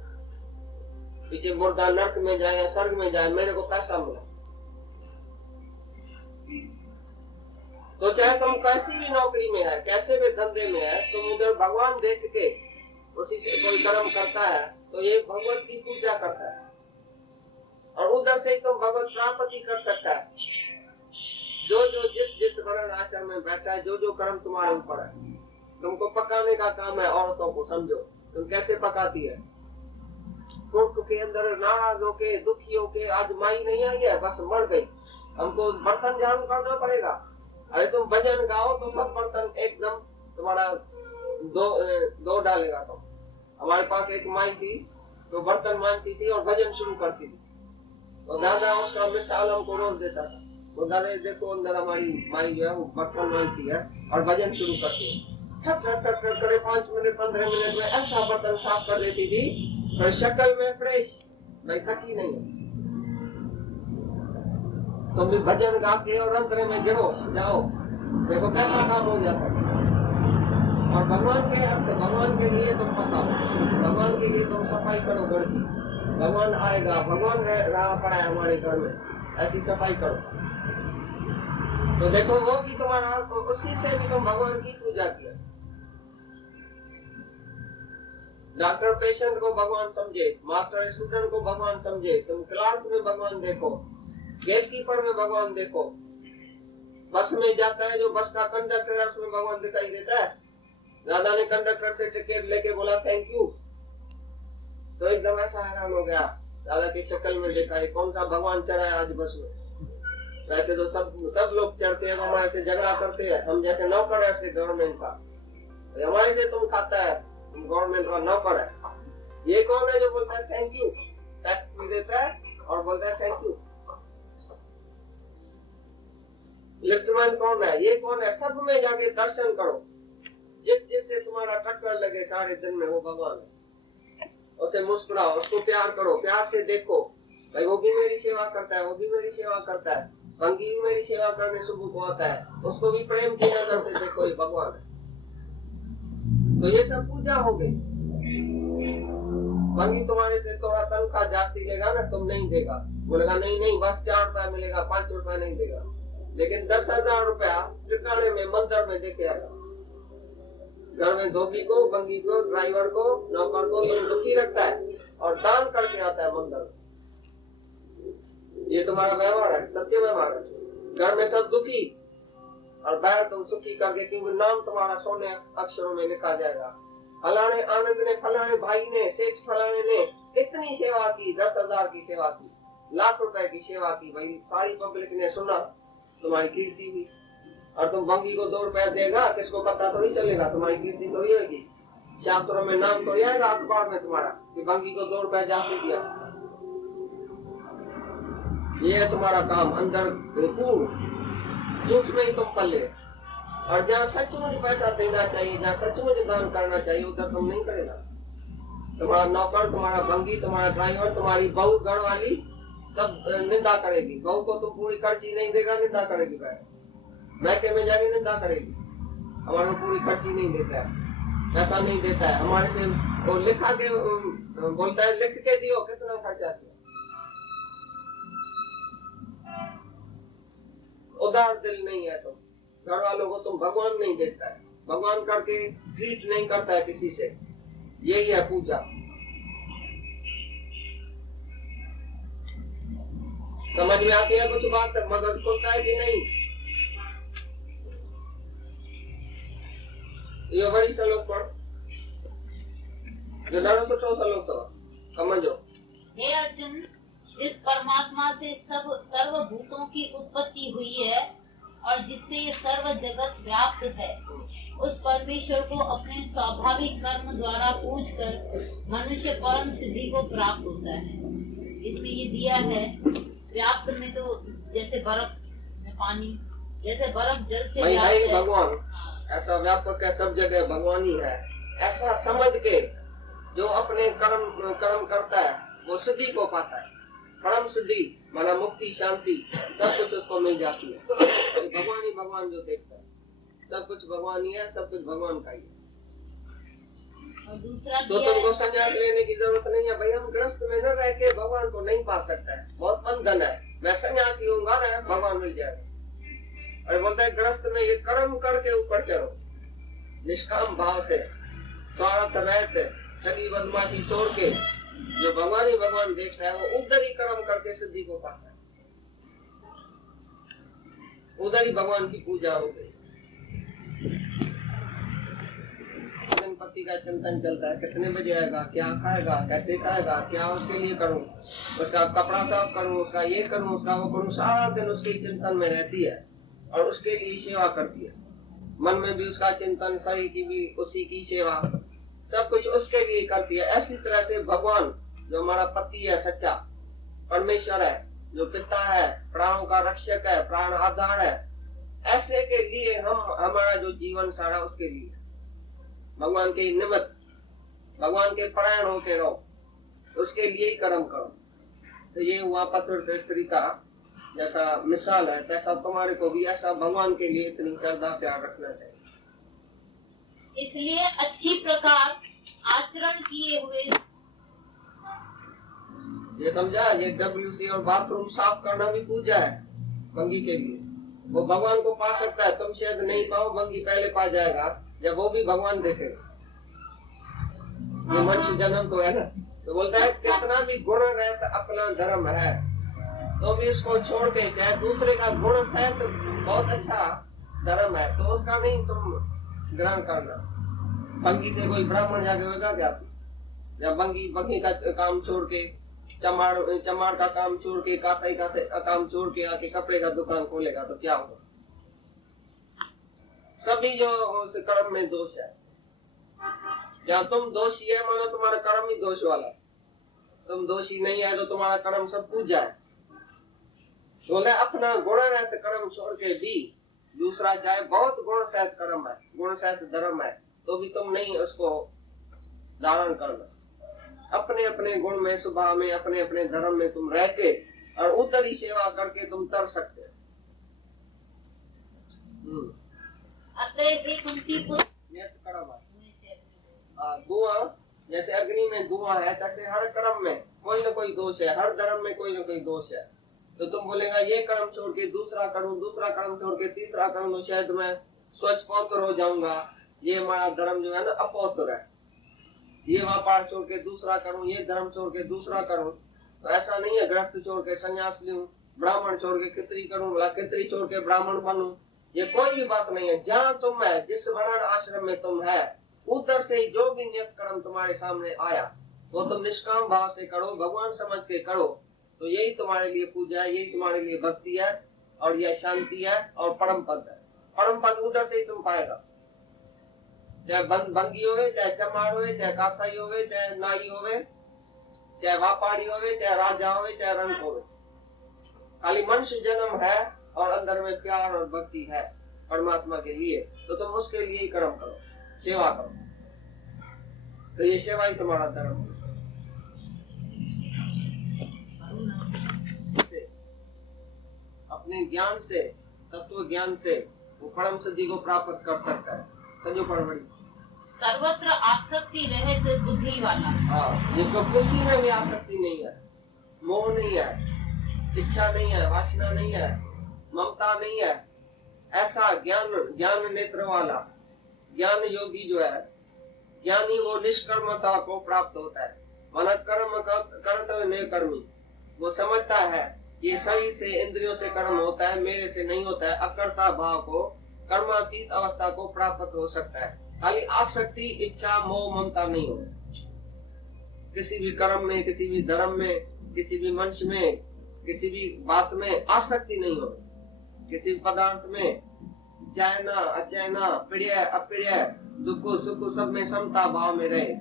पीछे मुर्दा नर्क में जाए या स्वर्ग में जाए, मेरे को पैसा मिला। तो चाहे तुम कैसी भी नौकरी में है, कैसे भी धंधे में है, तुम उधर भगवान देख के उसी से कोई कर्म करता है तो ये भगवत की पूजा करता है, और उधर से तुम भगवत प्राप्ति कर सकता है। जो जो जिस जिस वर्ण आश्रम में बैठा है, जो जो कर्म तुम्हारे ऊपर है, तुमको पकाने का काम है औरतों को, समझो तुम कैसे पकाती है। कुर्क के अंदर नाराज होके, दुखी होके, आज माई नहीं आई है, बस मर गई, हमको बर्तन झाड़ू करना पड़ेगा। अरे तुम भजन गाओ तो सब बर्तन एकदम तुम्हारा दो डालेगा। तो हमारे पास एक माई थी तो बर्तन मांजती थी और भजन शुरू करती थी, तो दादा उसका मिसाल हमको रोज देता था। वो दादा देखो अंदर हमारी माई जो है वो बर्तन मांजती है और भजन शुरू करती है, ठक ठक ठक ठक करे 5 मिनट 15 मिनट में ऐसा बर्तन साफ कर देती थी, पर शक्ल में फ्रेश, भाई थकी नहीं है। तुम भी भजन गा के और अंतरे में गिरो जाओ, देखो कैसा काम हो जाता है। और भगवान के अर्थ, भगवान के लिए तुम पकाओ, भगवान के लिए तुम सफाई करो घर की, भगवान आएगा, भगवान रहा पड़ा है हमारे घर में, ऐसी सफाई करो तो देखो वो भी तुम्हारा, उसी से भी तुम भगवान की पूजा किया। डॉक्टर पेशेंट को भगवान समझे, मास्टर स्टूडेंट को भगवान समझे, तुम क्लार्क में भगवान देखो, गेटकीपर में भगवान देखो, बस में जाता है जो बस का कंडक्टर है उसमें भगवान दिखाई देता है। दादा ने कंडक्टर से टिकट लेके बोला थैंक यू, तो एकदम ऐसा हैरान हो गया, दादा की शक्ल में देखा है कौन सा भगवान चढ़ा है आज बस में। वैसे तो सब लोग चढ़ते हैं, हमारे से झगड़ा करते हैं, हम जैसे नौकर है ऐसे गवर्नमेंट का, हमारे से तुम खाता है, तुम गवर्नमेंट का नौकर है। ये कौन है जो बोलता है थैंक यू, टेस्ट भी देता है और बोलता है थैंक यू। इलेक्ट्रमैन कौन है, ये कौन है, सब में जाके दर्शन करो, जिससे तुम्हारा टक्कर लगे सारे दिन में वो भगवान है। उसे मुस्कुराओ, उसको प्यार करो, प्यार से देखो, भाई वो भी मेरी सेवा करता है, वो भी मेरी सेवा करता है, भंगी भी मेरी सेवा करने सुबह को आता है, उसको भी प्रेम की नजर से देखो, ये भगवान है। तो ये सब पूजा हो गई। भंगी तुम्हारे से थोड़ा तनख्वाह जास्ती लेगा ना, तुम नहीं देगा, बोलेगा नहीं बस 4 रुपया मिलेगा, 5 रुपया नहीं देगा, लेकिन 10,000 रुपया ठिकाने में मंदिर में देके आएगा। घर में धोबी को, बंगी को, ड्राइवर को, नौकर को तुम दुखी रखता है और दान करके आता है मंदिर। ये तुम्हारा व्यवहार है, सत्य व्यवहार है। घर में सब दुखी और बाहर तुम सुखी करके, क्योंकि नाम तुम्हारा सोने अक्षरों में लिखा जाएगा। फलाने आनंद ने, फलाने भाई ने, सेठ फलाने ने इतनी सेवा की, 10,000 की सेवा की, लाख रुपए की सेवा की, भाई सारी पब्लिक ने सुना, तुम्हारी कीर्ति हुई। और तुम बंगी को 2 रुपया देगा, किसको पता तो नहीं चलेगा, तुम्हारी कीर्ति तो नहीं होगी। शास्त्रों में नाम तो आएगा अखबार में तुम्हारा कि बंगी को 2 रुपया जाके दिया। ये है तुम्हारा काम, अंदर झूठ में ही तुम पल्ले। और जहाँ सचमुच पैसा देना चाहिए, जहाँ सचमुच दान करना चाहिए, उधर तुम नहीं करेगा। तुम्हारा नौकर, तुम्हारा बंगी, तुम्हारा ड्राइवर, तुम्हारी बहू, घर वाली सब निंदा करेगी। बहू को तुम पूरी खर्ची नहीं देगा, निंदा करेगी। मैके में जाके निंदा करेगी, हमारे को पूरी खर्ची नहीं देता है, ऐसा नहीं देता है, हमारे से वो लिखा के बोलता है, लिख के दियो कितना खर्चा किया। उदार दिल नहीं है तुम। घर वालों को तुम भगवान नहीं देखता है, भगवान करके ट्रीट नहीं करता है किसी से। यही है पूजा। समझ में आती है कुछ बात? मगज खुलता है कि नहीं? ये बड़ी सलोक पर जो डालो तो सलोक तो समझो। हे अर्जुन, जिस परमात्मा से सब सर्वभूतों की उत्पत्ति हुई है और जिससे ये सर्व जगत व्याप्त है, उस परमेश्वर को अपने स्वाभाविक कर्म द्वारा पूज कर मनुष्य परम सिद्धि को प्राप्त होता है। इसमें ये दिया है, व्याप्त में तो जैसे बर्फ में पानी, जैसे बर्फ जल से व्याप्त है। भगवान ऐसा व्यापक है, सब जगह भगवान ही है। ऐसा समझ के जो अपने कर्म करता है वो सिद्धि को पाता है। परम सिद्धि माना मुक्ति, शांति, सब कुछ उसको मिल जाती है। भगवान ही भगवान जो देखता है, सब कुछ भगवान ही है, सब कुछ भगवान का ही है। और दूसरा तो तुमको संन्यास लेने की जरूरत नहीं है। भाई हम गृहस्थ में न रह के भगवान को नहीं पा सकता है, बहुत बंधन है। मैं सन्यासी होऊंगा ना, भगवान मिल जाएगा। और बोलता है गृहस्थ में ये कर्म करके ऊपर चढ़ो, निष्काम भाव से, स्वार्थ रहित, ठगी बदमाशी छोड़ के। जो भगवान ही भगवान देखता है वो उधर ही कर्म करके सिद्धि को पाता है, उधर ही भगवान की पूजा हो गई। पति का चिंतन चलता है, कितने बजे आएगा, क्या खाएगा, कैसे खाएगा, क्या उसके लिए करूं, उसका कपड़ा साफ करूं, उसका ये करूं, उसका वो करूं। सारा दिन उसके चिंतन में रहती है और उसके लिए सेवा करती है। मन में भी उसका चिंतन, शरीर की भी उसी की सेवा, सब कुछ उसके लिए करती है। ऐसी तरह से भगवान जो हमारा पति है, सच्चा परमेश्वर है, जो पिता है, प्राणों का रक्षक है, प्राण आधार है, ऐसे के लिए हमारा जो जीवन सारा उसके लिए भगवान के निमित्त, भगवान के परायण होके रहो, उसके लिए ही कर्म करो। तो ये हुआ पतिव्रत स्त्री का जैसा मिसाल है, तैसा तुम्हारे को भी ऐसा भगवान के लिए इतनी श्रद्धा प्यार रखना चाहिए। इसलिए अच्छी प्रकार आचरण किए हुए, ये समझा? ये WC और बाथरूम साफ करना भी पूजा है बंगी के लिए। वो भगवान को पा सकता है, तुम शायद नहीं पाओ, बंगी पहले पा जाएगा जब वो भी भगवान देखेगा। ये मनुष्य जन्म तो है ना। तो बोलता है कितना भी गुण रहता अपना धर्म है तो भी उसको छोड़ के, चाहे दूसरे का गुण सहित बहुत अच्छा धर्म है तो उसका नहीं तुम ग्रहण करना। बंगी से कोई ब्राह्मण जाके होगा क्या? या बंगी का काम छोड़ के, चमार का काम छोड़ के, कासाई का काम छोड़ के आके कपड़े का दुकान खोलेगा तो क्या होगा? सभी जो उस कर्म में दोष है। जहाँ तुम दोषी है मानो तुम्हारा कर्म ही दोष वाला है, तुम दोषी नहीं है तो तुम्हारा कर्म सब पूजा है। बोले अपना गुण रहते कर्म छोड़ के भी दूसरा चाहे बहुत गुण सहित कर्म है, गुण सहित धर्म है, तो भी तुम नहीं उसको धारण करना। अपने अपने गुण में, स्वभाव में, अपने अपने धर्म में तुम रह के और उधर ही सेवा करके तुम तर सकते हो। धुआं जैसे अग्नि में धुआं है, तैसे हर कर्म में कोई न कोई दोष है, हर धर्म में कोई न कोई दोष है। तो तुम बोलेगा ये कर्म छोड़ के दूसरा करूं, दूसरा कर्म छोड़ के तीसरा करूं तो शायद मैं स्वच्छ पवित्र हो जाऊंगा, ये हमारा धर्म जो है ना अपौत्र है, ये व्यापार छोड़ के दूसरा करूं, ये धर्म छोड़ के दूसरा करूं। तो ऐसा नहीं है गृहस्थ छोड़ के संन्यास लूं, ब्राह्मण छोड़ के खितरी करूं, बोला खितरी छोड़ के ब्राह्मण बनूं, ये कोई भी बात नहीं है। जहाँ तुम है, जिस वर्ण आश्रम में तुम है, उधर से ही जो भी नियत कर्म तुम्हारे सामने आया वो तुम निष्काम भाव से करो, भगवान समझ के करो, तो यही तुम्हारे लिए पूजा है, यही तुम्हारे लिए भक्ति है, और यह शांति है और परम पद है। परम पद उधर से ही तुम पाएगा, चाहे बंगी होवे, चाहे चमार होवे, चाहे कासाई होवे, चाहे नाई होवे, चाहे व्यापारी होवे, चाहे राजा होवे, चाहे रंग होवे। खाली मनुष्य जन्म है और अंदर में प्यार और भक्ति है परमात्मा के लिए, तो तुम उसके लिए ही कर्म करो, सेवा करो। तो ये सेवा ही तुम्हारा धर्म है। अपने ज्ञान से, तत्व ज्ञान से वो परम सिद्धि को प्राप्त कर सकता है। सजो पढ़वड़ी सर्वत्र आसक्ति रहित बुद्धि वाला। हाँ, जिसको किसी में भी आसक्ति नहीं है, मोह नहीं है, इच्छा नहीं है, वासना नहीं है, ममता नहीं है, ऐसा ज्ञान नेत्र वाला ज्ञान योगी जो है, ज्ञानी, वो निष्कर्मता को प्राप्त होता है। मन कर्म करते हुए कर्मी, वो समझता है ये शरीर से, इंद्रियों से कर्म होता है, मेरे से नहीं होता है। अकर्ता भाव को, कर्मातीत अवस्था को प्राप्त हो सकता है। खाली आसक्ति, इच्छा, मोह, ममता नहीं हो। किसी भी कर्म में, किसी भी धर्म में, किसी भी मनुष्य में, किसी भी बात में आसक्ति नहीं हो। किसी पदार्थ में चैना अचैना, प्रिय अप्रिय, दुख सुख सब में समता भाव में रहे,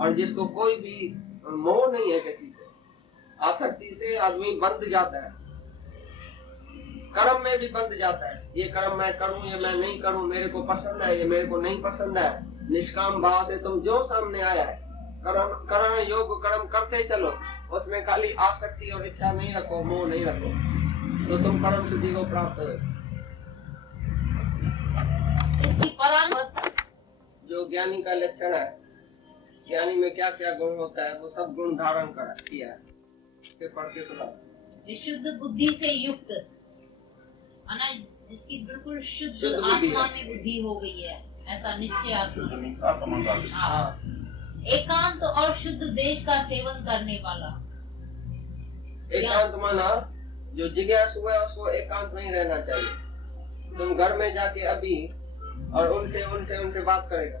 और जिसको कोई भी मोह नहीं है किसी से। आसक्ति से आदमी बंध जाता है, कर्म में भी बंध जाता है। ये कर्म मैं करूं, ये मैं नहीं करूं, मेरे को पसंद है, ये मेरे को नहीं पसंद है। निष्काम भाव से तुम जो सामने आया है करण योग कर्म करते चलो, उसमें खाली आसक्ति और इच्छा नहीं रखो, मोह नहीं रखो, तो तुम परम सिद्धि को प्राप्त हो। इसकी परावस्था जो ज्ञानी का लक्षण है, ज्ञानी में क्या क्या गुण होता है, वो सब गुण धारण किया है। पढ़ के सुना। विशुद्ध बुद्धि से युक्त, जिसकी बिल्कुल शुद्ध आत्मा में बुद्धि हो गई है, ऐसा निश्चय आत्मा। हाँ। एकांत और शुद्ध देश का सेवन करने वाला। एकांत माना जो जिज्ञासु है उसको एकांत में ही रहना चाहिए। तुम घर में जाके अभी और उनसे बात करेगा,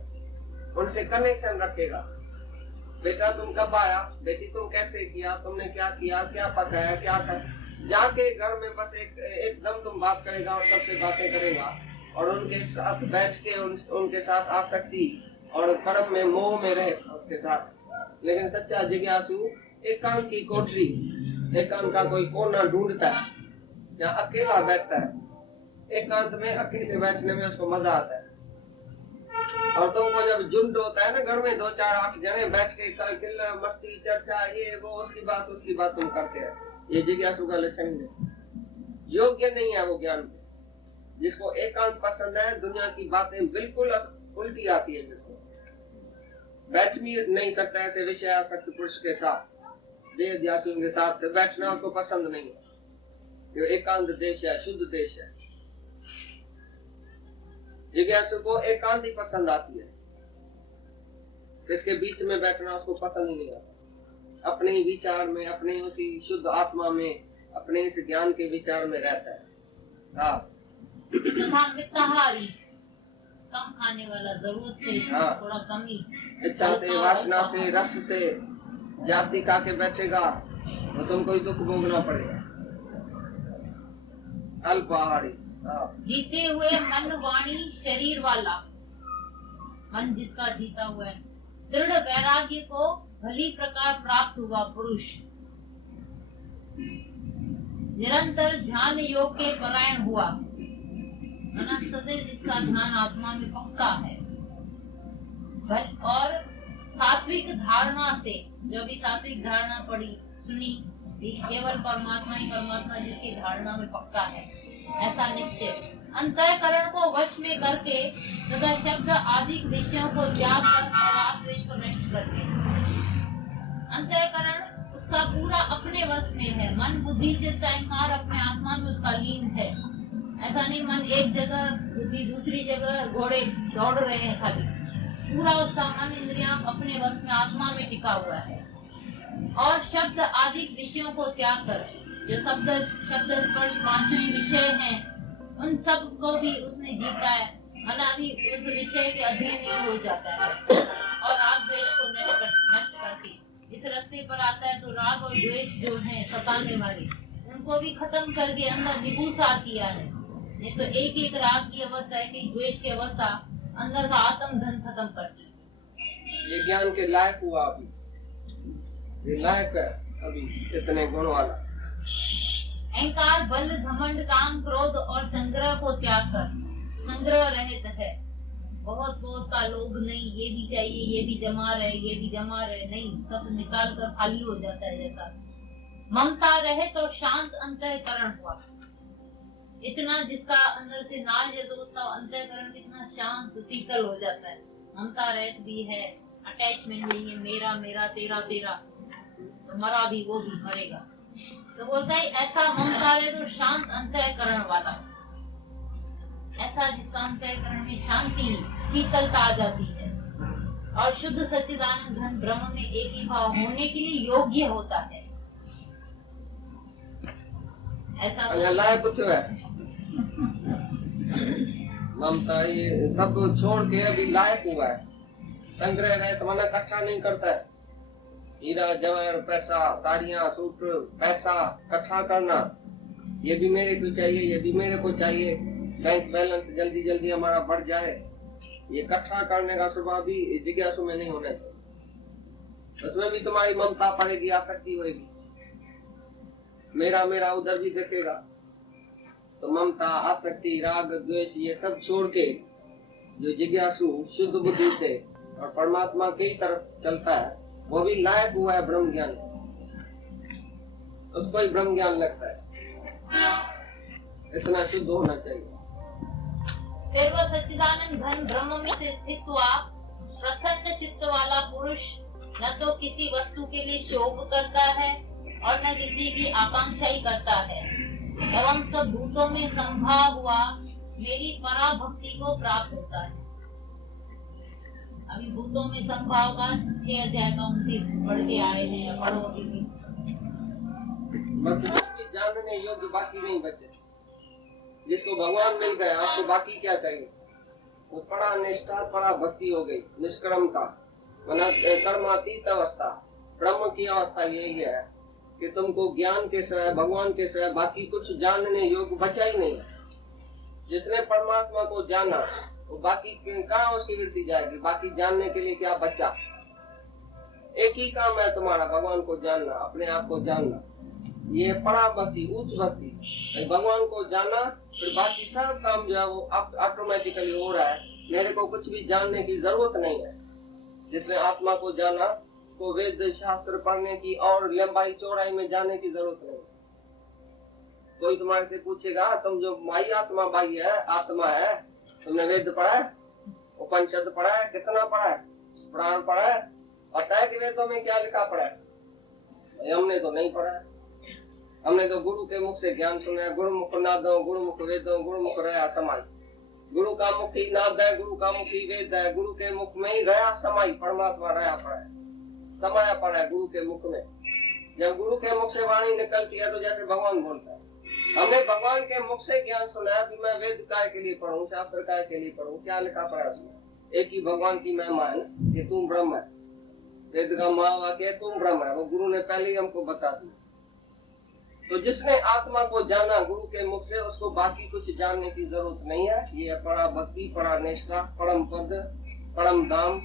उनसे कनेक्शन रखेगा। बेटा तुम कब आया, बेटी तुम कैसे किया, तुमने क्या किया, क्या पकाया, क्या कर, जाके घर में बस एकदम तुम बात करेगा और सबसे बातें करेगा, और उनके साथ बैठ के उनके साथ आसक्ति और कर्म में मोह में रहे उसके साथ। लेकिन सच्चा जिज्ञासु एकांत की कोठरी, एकांत का कोई कोना ढूंढता है, जहाँ अकेला बैठता है। एकांत में अकेले बैठने में उसको मजा आता है। और तुमको जब झुंड होता है ना घर में, 2 4 8 जने बैठ के किल्ला मस्ती चर्चा, ये वो, उसकी बात तुम करते हैं, ये जिज्ञासु का लक्षण ही नहीं। योग्य नहीं है वो ज्ञान। जिसको एकांत पसंद है, दुनिया की बातें बिल्कुल उल्टी आती है, जिसको बैठ भी नहीं सकता ऐसे विषय आसक्त पुरुष के साथ, देहध्यासियों के साथ बैठना उसको पसंद नहीं है। ये एकांत देश है, शुद्ध देश है। जिज्ञासु को एकांत ही पसंद आती है, इसके बीच में बैठना उसको पसंद ही नहीं आता। अपने ही विचार में, अपने उसी शुद्ध आत्मा में, अपने इस ज्ञान के विचार में रहता है। हाँ। तथा मिताहारी, कम खाने वाला, जरूरत से थोड़ा कम ही, इच्छा से, वासना से, रस से जास्ती खा के बैठेगा तो तुमको ही दुख भोगना पड़ेगा। अल्पाहारी। जीते हुए मन वाणी शरीर वाला, मन जिसका जीता हुआ है, दृढ़ वैराग्य को भली प्रकार प्राप्त हुआ पुरुष, निरंतर ध्यान योग के परायण हुआ, सदैव जिसका ध्यान आत्मा में पक्का है, और सात्विक धारणा से, जो भी सात्विक धारणा पढ़ी सुनी, केवल परमात्मा ही परमात्मा जिसकी धारणा में पक्का है, ऐसा निश्चय, अंतःकरण को वश में करके तथा शब्द आदि विषयों को त्याग कर आत्मवेश को नष्ट करके, अंतःकरण उसका पूरा अपने वश में है, मन बुद्धि चित्त अहंकार अपने आत्मा में उसका लीन है, ऐसा नहीं मन एक जगह बुद्धि दूसरी जगह, घोड़े दौड़ रहे हैं खाली, पूरा उसका मन इंद्रियां अपने वश में आत्मा में टिका हुआ है। और शब्द आदि विषयों को त्याग कर जो शब्द स्पर्श पांचों विषय हैं, उन सब को भी उसने जीता है, मन अभी उस विषय के अधीन नहीं हो जाता है और राग द्वेष को नष्ट करके इस रास्ते पर आता है। तो राग और द्वेष जो है सताने वाले, उनको भी खत्म करके अंदर निपुसार किया है। नहीं तो एक एक राग की अवस्था, एक एक द्वेष की अवस्था अंदर का आत्म धन खत्म करती है। ये ज्ञान के लायक हुआ, अभी ये लायक है अभी इतने गुण वाला। अहंकार, बल, घमंड, काम, क्रोध और संग्रह को त्याग कर संग्रह रहित है। बहुत का लोभ नहीं, ये भी चाहिए, ये भी जमा रहे, ये भी जमा रहे, नहीं, सब निकाल कर खाली हो जाता है जैसा। ममता रहित और शांत अंतःकरण हुआ। इतना जिसका अंदर से नाज है तो उसका अंतःकरण कितना शांत शीतल हो जाता है। ममता रहित भी है, अटैचमेंट नहीं है, मेरा मेरा तेरा तेरा, तो मरा भी वो भी मरेगा। तो बोलता है ऐसा ममता रहित और शांत अंतःकरण वाला, ऐसा जिसका अंतःकरण में शांति शीतलता आ जाती है और शुद्ध सच्चिदानंद घन ब्रह्म में एक ही भाव होने के लिए योग्य होता है। ऐसा लायक कुछ है ममता, ये सब छोड़ के अभी लायक हुआ है। संग्रह रहे तो मन इकट्ठा नहीं करता है, हीरा जवाहर पैसा, साड़ियाँ सूट, पैसा इकट्ठा करना, ये भी मेरे को चाहिए, ये भी मेरे को चाहिए, बैंक बैलेंस जल्दी जल्दी हमारा बढ़ जाए, ये इकट्ठा करने का स्वभाव भी जिज्ञासु में नहीं होना चाहिए। उसमें भी तुम्हारी ममता पड़ेगी, आसक्ति होगी, मेरा मेरा उधर भी देखेगा। तो ममता, आसक्ति, राग, द्वेष ये सब छोड़ के जो जिज्ञासु शुद्ध बुद्धि से और परमात्मा की तरफ चलता है, वो भी लायक हुआ है ब्रह्म ज्ञान, उसको ही ब्रह्म ज्ञान लगता है। इतना शुद्ध होना चाहिए। फिर वह सच्चिदानंद घन ब्रह्म में से स्थित हुआ प्रसन्न चित्त वाला पुरुष न तो किसी वस्तु के लिए शोक करता है और न किसी की आकांक्षा ही करता है, एवं सब भूतों में संभाव हुआ मेरी पराभक्ति को प्राप्त होता है। अभी भूतों में संभाव का 6 अध्याय का 29 पढ़ के आए हैं, या पढ़ो अभी भी। बस इसकी जानने योग्य बाकी नहीं बचे। जिसको भगवान मिल गया उसको बाकी क्या चाहिए? वो पड़ा निष्ठा, पड़ा भक्ति हो गई, निष्कर्मता, कर्मातीत अवस्था। ब्रह्म की अवस्था यही है कि तुमको ज्ञान के सिवाय, भगवान के सिवाय बाकी कुछ जानने योग्य बचा ही नहीं। जिसने परमात्मा को जाना वो बाकी कहाँ उसकी वृत्ति जाएगी? बाकी जानने के लिए क्या बचा? एक ही काम है तुम्हारा, भगवान को जानना, अपने आप को जानना। ये पड़ा भक्ति, उच्च भक्ति। भगवान को जाना, फिर बाकी सब काम जो है वो ऑटोमेटिकली हो रहा है। मेरे को कुछ भी जानने की जरूरत नहीं है। जिसने आत्मा को जाना को वेद शास्त्र पढ़ने की और लंबाई चौड़ाई में जाने की जरूरत नहीं। कोई तुम्हारे से पूछेगा तुम जो माई आत्मा बाई है, आत्मा है, तुमने वेद पढ़ा है, उपनिषद पढ़ा है, कितना पढ़ा है, पुराण पढ़ा है, पता है कि वेदों में क्या लिखा पड़ा है? हमने तो नहीं पढ़ा है। हमने तो गुरु के मुख से ज्ञान सुना है। गुरुमुख नादों, गुरुमुख वेदों, गुरुमुख रहा समाई। गुरु का मुख ही नाद है, गुरु का मुख ही वेद है, गुरु के मुख में ही रहा समाई, परमात्मा रहा पड़ा है, समाया पड़ा है गुरु के मुख में। जब गुरु के मुख से वाणी निकलती है तो जैसे भगवान बोलता है। हमने भगवान के मुख से ज्ञान सुना है कि मैं वेद काय के लिए पढ़ूं, शास्त्र काय के लिए पढ़ूं, क्या लिखा पड़ा है उसमें? एक ही भगवान की महिमा है कि तुम ब्रह्म है। वेद का महावाक्य तुम ब्रह्म है, वो गुरु ने पहले ही हमको बता दी। तो जिसने आत्मा को जाना गुरु के मुख से, उसको बाकी कुछ जानने की जरूरत नहीं है। ये परा भक्ति, परा निष्ठा, परम पद, परम धाम,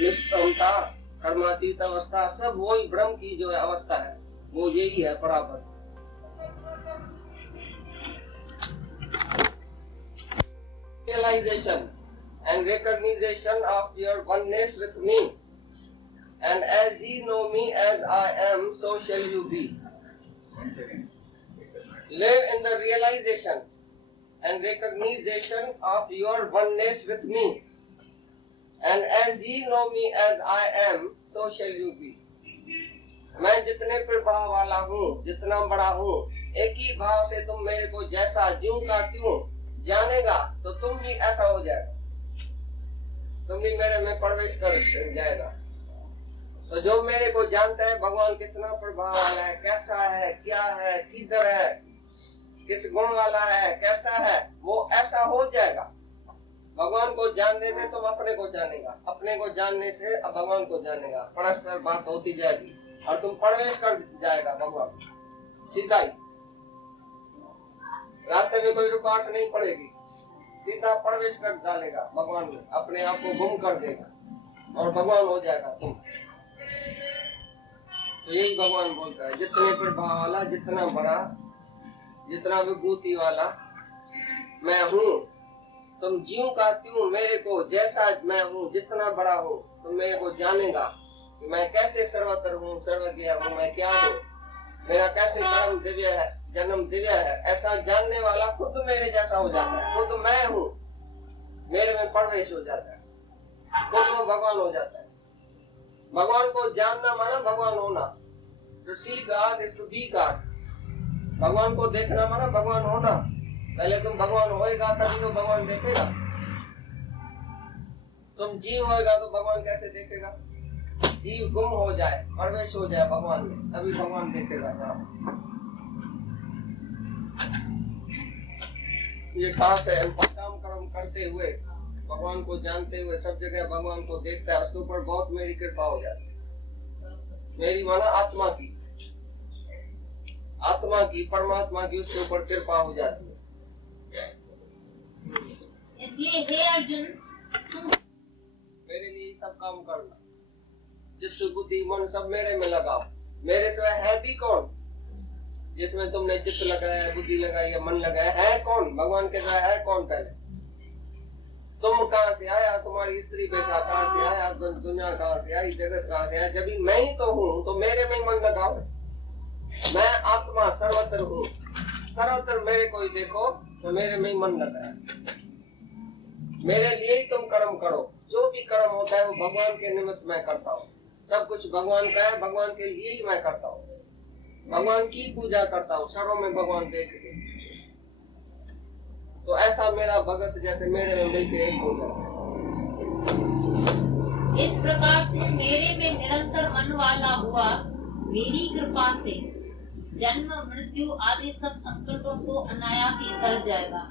निष्कर्मता, कर्मातीत अवस्था, सब वही ब्रह्म की जो अवस्था है, वो यही है पराभक्ति। Realization and recognition of your oneness with me, and as ye know me as I am, so shall you be. Live in the realization and recognition of your oneness with me, and as ye know me as I am, so shall you be. मैं जितने प्रभाव वाला हूँ, जितना बड़ा हूँ, एक ही भाव से तुम मेरे को जैसा ज्यों का त्यों जानेगा तो तुम भी ऐसा हो जाएगा, तुम भी मेरे में प्रवेश कर जाएगा। तो जो मेरे को जानता है भगवान कितना प्रभाव वाला है, कैसा है, क्या है, किधर है, किस गुण वाला है, कैसा है, वो ऐसा हो जाएगा। भगवान को जानने से तुम अपने को जानेगा, अपने को जानने से अब भगवान को जानेगा, परस्पर बात होती जाएगी और तुम प्रवेश कर जाएगा भगवान सीधा ही। रास्ते में कोई रुकावट नहीं पड़ेगी, सीधा प्रवेश कर डालेगा भगवान में, अपने आप को गुम कर देगा और भगवान हो जाएगा तुम। तो यही भगवान बोलता है, जितने प्रभाव वाला, जितना बड़ा, जितना विभूति वाला मैं हूँ, तुम ज्यों का त्यों मेरे को, जैसा मैं हूँ, जितना बड़ा हूँ, तुम मेरे को जानेगा कि मैं कैसे सर्वत्र हूँ, सर्वज्ञ हूँ, मैं क्या हूँ, मेरा कैसे कर्म दिव्य है, जन्म दिव्य है। ऐसा जानने वाला खुद मेरे जैसा हो जाता है, खुद मैं हूँ, मेरे में प्रवेश हो जाता है, खुद वो भगवान हो जाता है। भगवान को जानना माना भगवान होना। To see God is to be God. भगवान को देखना माना भगवान होना। पहले तुम भगवान होएगा तभी तो भगवान देखेगा। तुम जीव होएगा तो भगवान कैसे देखेगा? जीव गुम हो जाए, प्रवेश हो जाए भगवान में, तभी भगवान देखेगा। ये खास है, हम काम कर्म करते हुए, भगवान को जानते हुए, सब जगह भगवान को देखता है, उसके ऊपर बहुत मेरी कृपा हो जाती है। मेरी माना आत्मा की, आत्मा की, परमात्मा की उसके ऊपर कृपा हो जाती है। इसलिए हे अर्जुन, मेरे लिए सब काम करना, चित्त बुद्धि मन सब मेरे में लगाओ। मेरे सिवाय है भी कौन जिसमें तुमने चित्त लगाया, बुद्धि लगाई है, मन लगाया है? कौन भगवान के सिवाय है कौन? पहले तुम कहाँ से आया, तुम्हारी स्त्री बेटा कहाँ से आया, दुनिया कहाँ से आई, जगत कहाँ से आया? जब मैं ही तो हूँ तो मेरे में ही मन लगाओ। मैं आत्मा सर्वत्र हूँ, सर्वत्र मेरे को ही देखो, तो मेरे में ही मन लगाया। मेरे लिए ही तुम कर्म करो, जो भी कर्म होता है वो भगवान के निमित्त मैं करता हूँ। सब कुछ भगवान का है, भगवान के लिए ही मैं करता हूँ, भगवान की पूजा करता हूँ, सर्व में भगवान देख के। तो ऐसा मेरा भगत जैसे मेरे में मिलके एक हो जाए। इस प्रकार तू मेरे में निरंतर मन वाला हुआ, मेरी कृपा से जन्म मृत्यु आदि सब संकटों को अनायास ही तर जाएगा।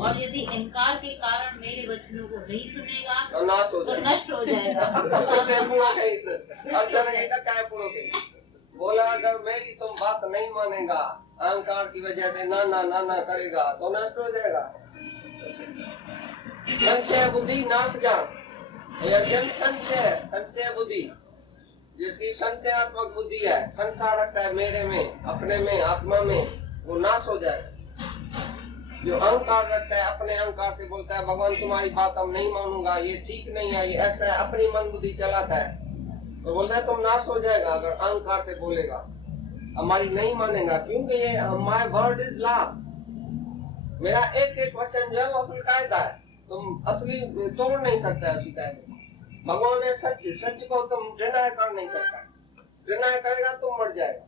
और यदि इनकार के कारण मेरे वचनों को नहीं सुनेगा तो नाश हो तो जाएगा, नष्ट हो जाएगा। बोला अगर मेरी तुम बात नहीं मानेगा, अहंकार की वजह से ना ना ना ना करेगा तो नष्ट हो जाएगा। संशय बुद्धि नाश जान, अर्जुन संशय, संशय बुद्धि, जिसकी संशयात्मक बुद्धि है, संसार रखता है मेरे में, अपने में, आत्मा में, वो नाश हो जाएगा। जो अहंकार रखता है, अपने अहंकार से बोलता है भगवान तुम्हारी बात हम नहीं मानूंगा, ये ठीक नहीं है, ये ऐसा है, अपनी मन बुद्धि चलाता है, तो बोलता है तुम नाश हो जाएगा। अगर अहंकार से बोलेगा, हमारी नहीं मानेगा, क्योंकि ये माय वर्ड इज लॉ, मेरा एक एक वचन जो है वो असली कायदा है, तुम असली तोड़ नहीं सकता है उसी कायदे। भगवान ने सच, सच को तुम डिनाय कर नहीं सकता, डिनाय करेगा तुम मर जाएगा।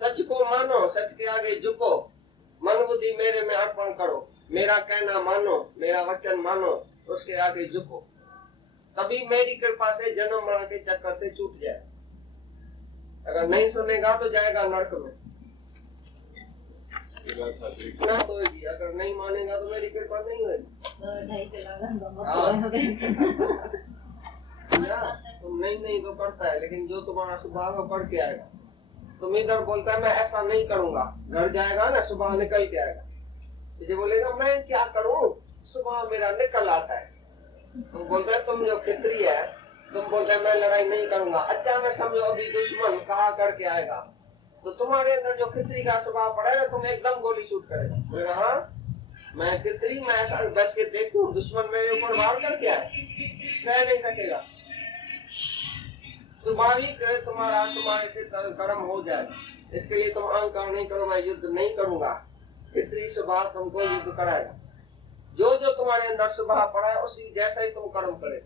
सच को मानो, सच के आगे झुको, मन बुद्धि मेरे में अर्पण करो, मेरा कहना मानो, मेरा वचन मानो, उसके आगे झुको, तभी मेरी कृपा से जन्म मरण के चक्कर से छूट जाए। अगर नहीं सुनेगा तो जाएगा नरक में, ना होगी। अगर नहीं मानेगा तो मेरी कृपा नहीं होगी। तुम नहीं तो करता है, लेकिन जो तुम्हारा स्वभाव है पढ़ के आएगा। तुम इधर बोलता है मैं ऐसा नहीं करूंगा, घर जाएगा ना सुबह निकल के आएगा, तुझे बोलेगा मैं क्या करूं, सुबह मेरा निकल आता है। तुम बोलते है तुम जो फित्री है, तुम बोलते है मैं लड़ाई नहीं करूंगा, अचानक समझो अभी दुश्मन कहा करके आएगा, तो तुम्हारे अंदर जो फित्री का स्वभाव पड़ा है ना, तुम एकदम गोली शूट करेगा, बोलेगा हाँ मैं फित्री, मैं ऐसा बच के देखूं, दुश्मन मेरे ऊपर वार करके आए, सह नहीं सकेगा। स्वाभाविक तुम्हारा तुम्हारे से कर्म हो जाए, इसके लिए तुम अहंकार नहीं करो, मैं युद्ध नहीं करूंगा, फित्री स्वभाव तुमको युद्ध कराएगा। जो जो तुम्हारे अंदर स्वभाव पड़ा है उसी जैसा ही तुम कर्म करे।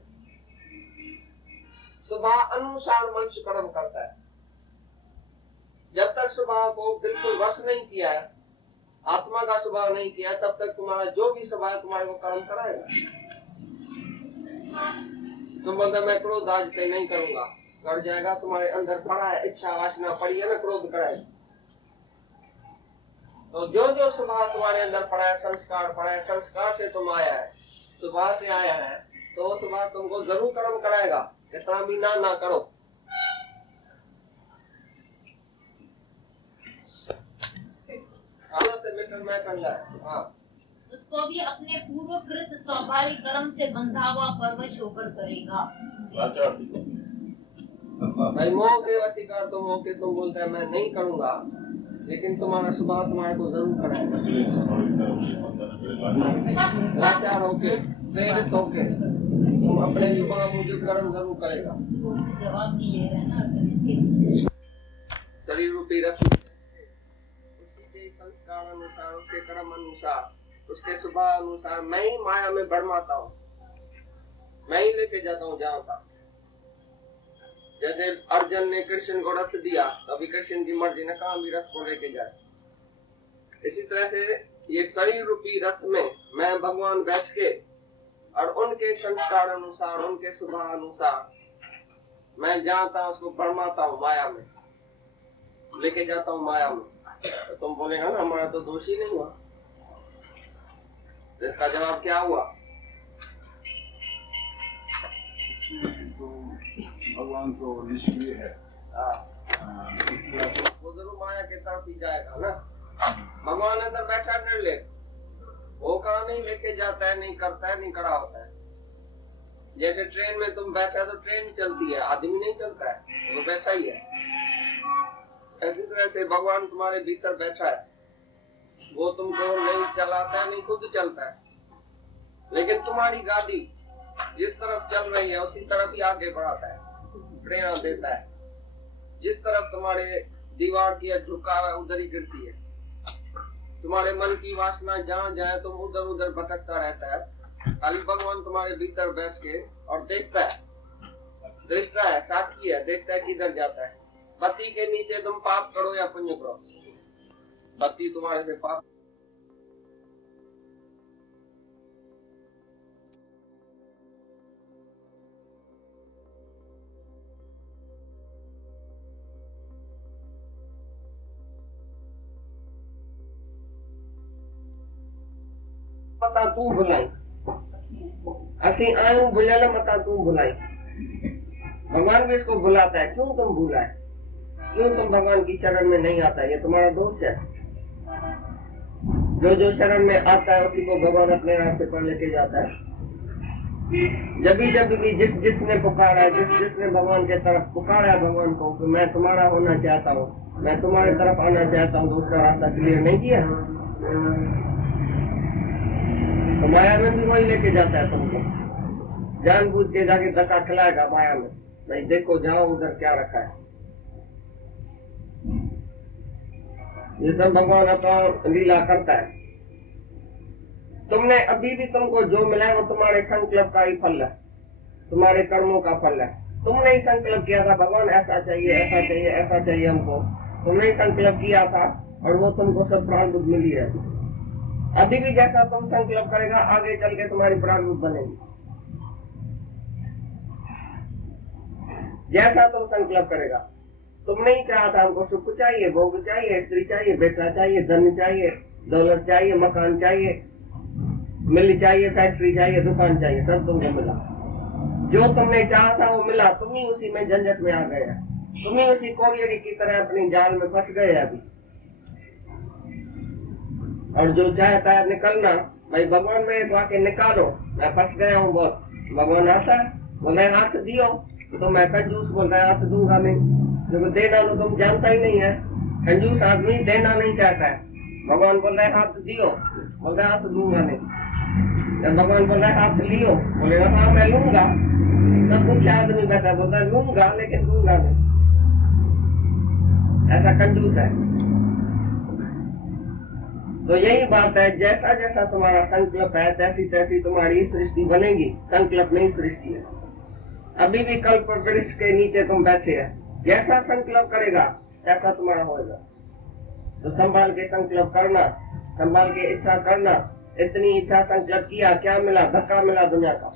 स्वभाव अनुसार मनुष्य कर्म करता है। जब तक स्वभाव को बिल्कुल वश नहीं किया है, आत्मा का स्वभाव नहीं किया तब तक तुम्हारा जो भी स्वभाव है तुम्हारे को कर्म कराएगा। तुम बोलते मैं क्रोध आज से नहीं करूंगा, कर जाएगा। तुम्हारे अंदर पड़ा है, इच्छा वासना पड़ी है ना, क्रोध कराएगा। तो जो जो स्वभाव तुम्हारे अंदर पड़ा है, संस्कार पड़ा है, संस्कार से तुम आया है, स्वभाव से आया है, तो वो स्वभाव तुमको जरूर कर्म कराएगा, कितना भी ना करो। से बेटर मैं कर जाए। हाँ, उसको भी अपने पूर्वकृत स्वाभाविक कर्म से बंधा हुआ परवश होकर करेगा। भाई मोह के वशीकार तुम हो के तुम बोलते हैं मैं नहीं करूंगा, लेकिन तुम्हारा स्वभाव तुम्हारे को जरूर कराएगा। लाचार होके, प्रेरित होके तुम अपने स्वभाव मुझे कर्म जरूर करेगा। जवाब नहीं दे रहे ना तो इसके शरीर रूपी रथ उसी के संस्कार अनुसार, उसके कर्म अनुसार, उसके स्वभाव अनुसार मैं ही माया में भरमाता हूँ, मैं ही लेके जाता हूँ जहाँ था। जैसे अर्जुन ने कृष्ण को रथ दिया, तभी कृष्ण की मर्जी ने कहा भी रथ को लेके जाए। इसी तरह से ये शरीर रूपी रथ में मैं भगवान बैठ के और उनके संस्कार अनुसार, उनके स्वभाव अनुसार मैं जहाँ था उसको भरमाता हूँ, माया में लेके जाता हूँ माया में। तो तुम बोलेगा ना हमारा तो दोष ही नहीं हुआ, तो इसका जवाब क्या हुआ? भगवान तो निष्क्रिय है, वो जरूर माया के तरफ ही जाएगा ना। भगवान अंदर बैठा निर्ले, वो कहा नहीं लेके जाता है, नहीं करता है, नहीं खड़ा होता है। जैसे ट्रेन में तुम बैठा तो ट्रेन चलती है, आदमी नहीं चलता है, वो बैठा ही है। ऐसी तरह से भगवान तुम्हारे भीतर बैठा है, वो तुमको नहीं चलाता है, नहीं खुद चलता है, लेकिन तुम्हारी गाड़ी जिस तरफ चल रही है उसी तरफ ही आगे बढ़ाता है, प्रेरणा देता है। जिस तरफ तुम्हारे दीवार की झुकाव है उधर ही गिरती है। तुम्हारे मन की वासना जहाँ जाए तुम उधर उधर भटकता रहता है। खाली भगवान तुम्हारे भीतर बैठ के और देखता है, दृष्टा है, साक्षी है, देखता है किधर जाता है। पति के नीचे तुम पाप करो या पुण्य करो, पति तुम्हारे से पाप मता तू बुलाई, असी आयु बुलाना मता तू बुलाई। भगवान भी इसको बुलाता है, क्यों तुम बुलाए, क्यों तुम भगवान की शरण में नहीं आता? ये तुम्हारा दोष है। जो जो शरण में आता है उसी को भगवान अपने रास्ते पर लेके जाता है। जब भी जिस जिसने पुकारा है, जिस जिसने भगवान के तरफ पुकारा है भगवान को कि मैं तुम्हारा होना चाहता हूँ, मैं तुम्हारे तरफ आना चाहता हूँ, तो उसका रास्ता क्लियर नहीं किया। तो माया में भी वही लेके जाता है तुमको, जानबूझ के जाके धक्का खिलाएगा माया में, भाई देखो जाओ उधर क्या रखा है। ये सब भगवान अपना लीला करता है। तुमने अभी भी तुमको जो मिला है वो तुम्हारे संकल्प का ही फल है, तुम्हारे कर्मों का फल है। तुमने ही संकल्प किया था भगवान ऐसा चाहिए, ऐसा चाहिए, ऐसा चाहिए हमको, तुमने ही संकल्प किया था और वो तुमको सब प्रारब्ध मिली है। अभी भी जैसा तुम संकल्प करेगा आगे चल के तुम्हारी प्रारब्ध बनेगी। जैसा तुम संकल्प करेगा, तुमने ही चाहा था हमको सुख चाहिए, भोग चाहिए, स्त्री चाहिए, बेटा चाहिए, धन चाहिए, दौलत चाहिए, मकान चाहिए, मिल चाहिए, फैक्ट्री चाहिए, दुकान चाहिए, सब तुमको मिला। जो तुमने चाहा था वो मिला, तुम ही उसी में झंझट में आ गए, तुम ही उसी कोरियरी की तरह अपनी जाल में फंस गए अभी। और जो चाहता है निकलना, भाई भगवान में एक वाक्य निकालो, मैं फंस गया हूँ बहुत। भगवान आता है, बोले हाथ दियो, तो मैं कंजूस बोल रहा है हाथ दूंगा नहीं, क्योंकि देना तो तुम जानता ही नहीं है। कंजूस आदमी देना नहीं चाहता है। भगवान बोल रहा है हाथ दियो, बोल रहा है हाथ दूंगा नहीं। जब भगवान बोल रहा है हाथ लियो, बोलेगा हाँ मैं लूंगा। तब कुछ आदमी बैठा बोलता है लूंगा लेकिन दूंगा नहीं, ऐसा कंजूस है। तो यही बात है, जैसा जैसा तुम्हारा संकल्प है तैसी तैसी तुम्हारी सृष्टि बनेगी। संकल्प नहीं सृष्टि है। अभी भी कल्प वृक्ष के नीचे तुम बैठे हैं, जैसा संकल्प करेगा ऐसा तुम्हारा होगा। तो संभाल के संकल्प करना, संभाल के इच्छा करना। इतनी इच्छा संकल्प किया, क्या मिला? धक्का मिला दुनिया का।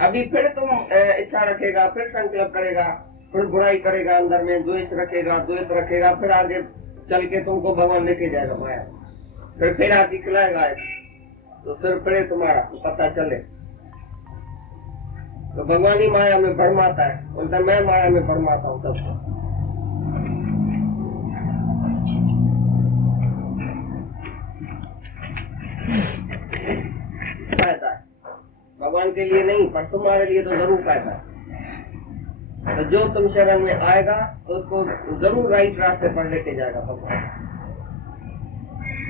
अभी फिर तुम इच्छा रखेगा, फिर संकल्प करेगा, फिर बुराई करेगा, अंदर में द्वेष रखेगा, द्वेष रखेगा, फिर आगे चल के तुमको भगवान लेके जाएगा माया। फिर आके खिलाएगा, तो सिर फिर तुम्हारा पता चले। तो भगवान ही माया में भरमाता है, बोलता मैं माया में भरमाता हूँ सबको। फायदा है भगवान के लिए नहीं, पर तुम्हारे लिए तो जरूर फायदा है। तो जो तुम शरण में आएगा तो उसको जरूर राइट रास्ते पर लेके जाएगा भगवान।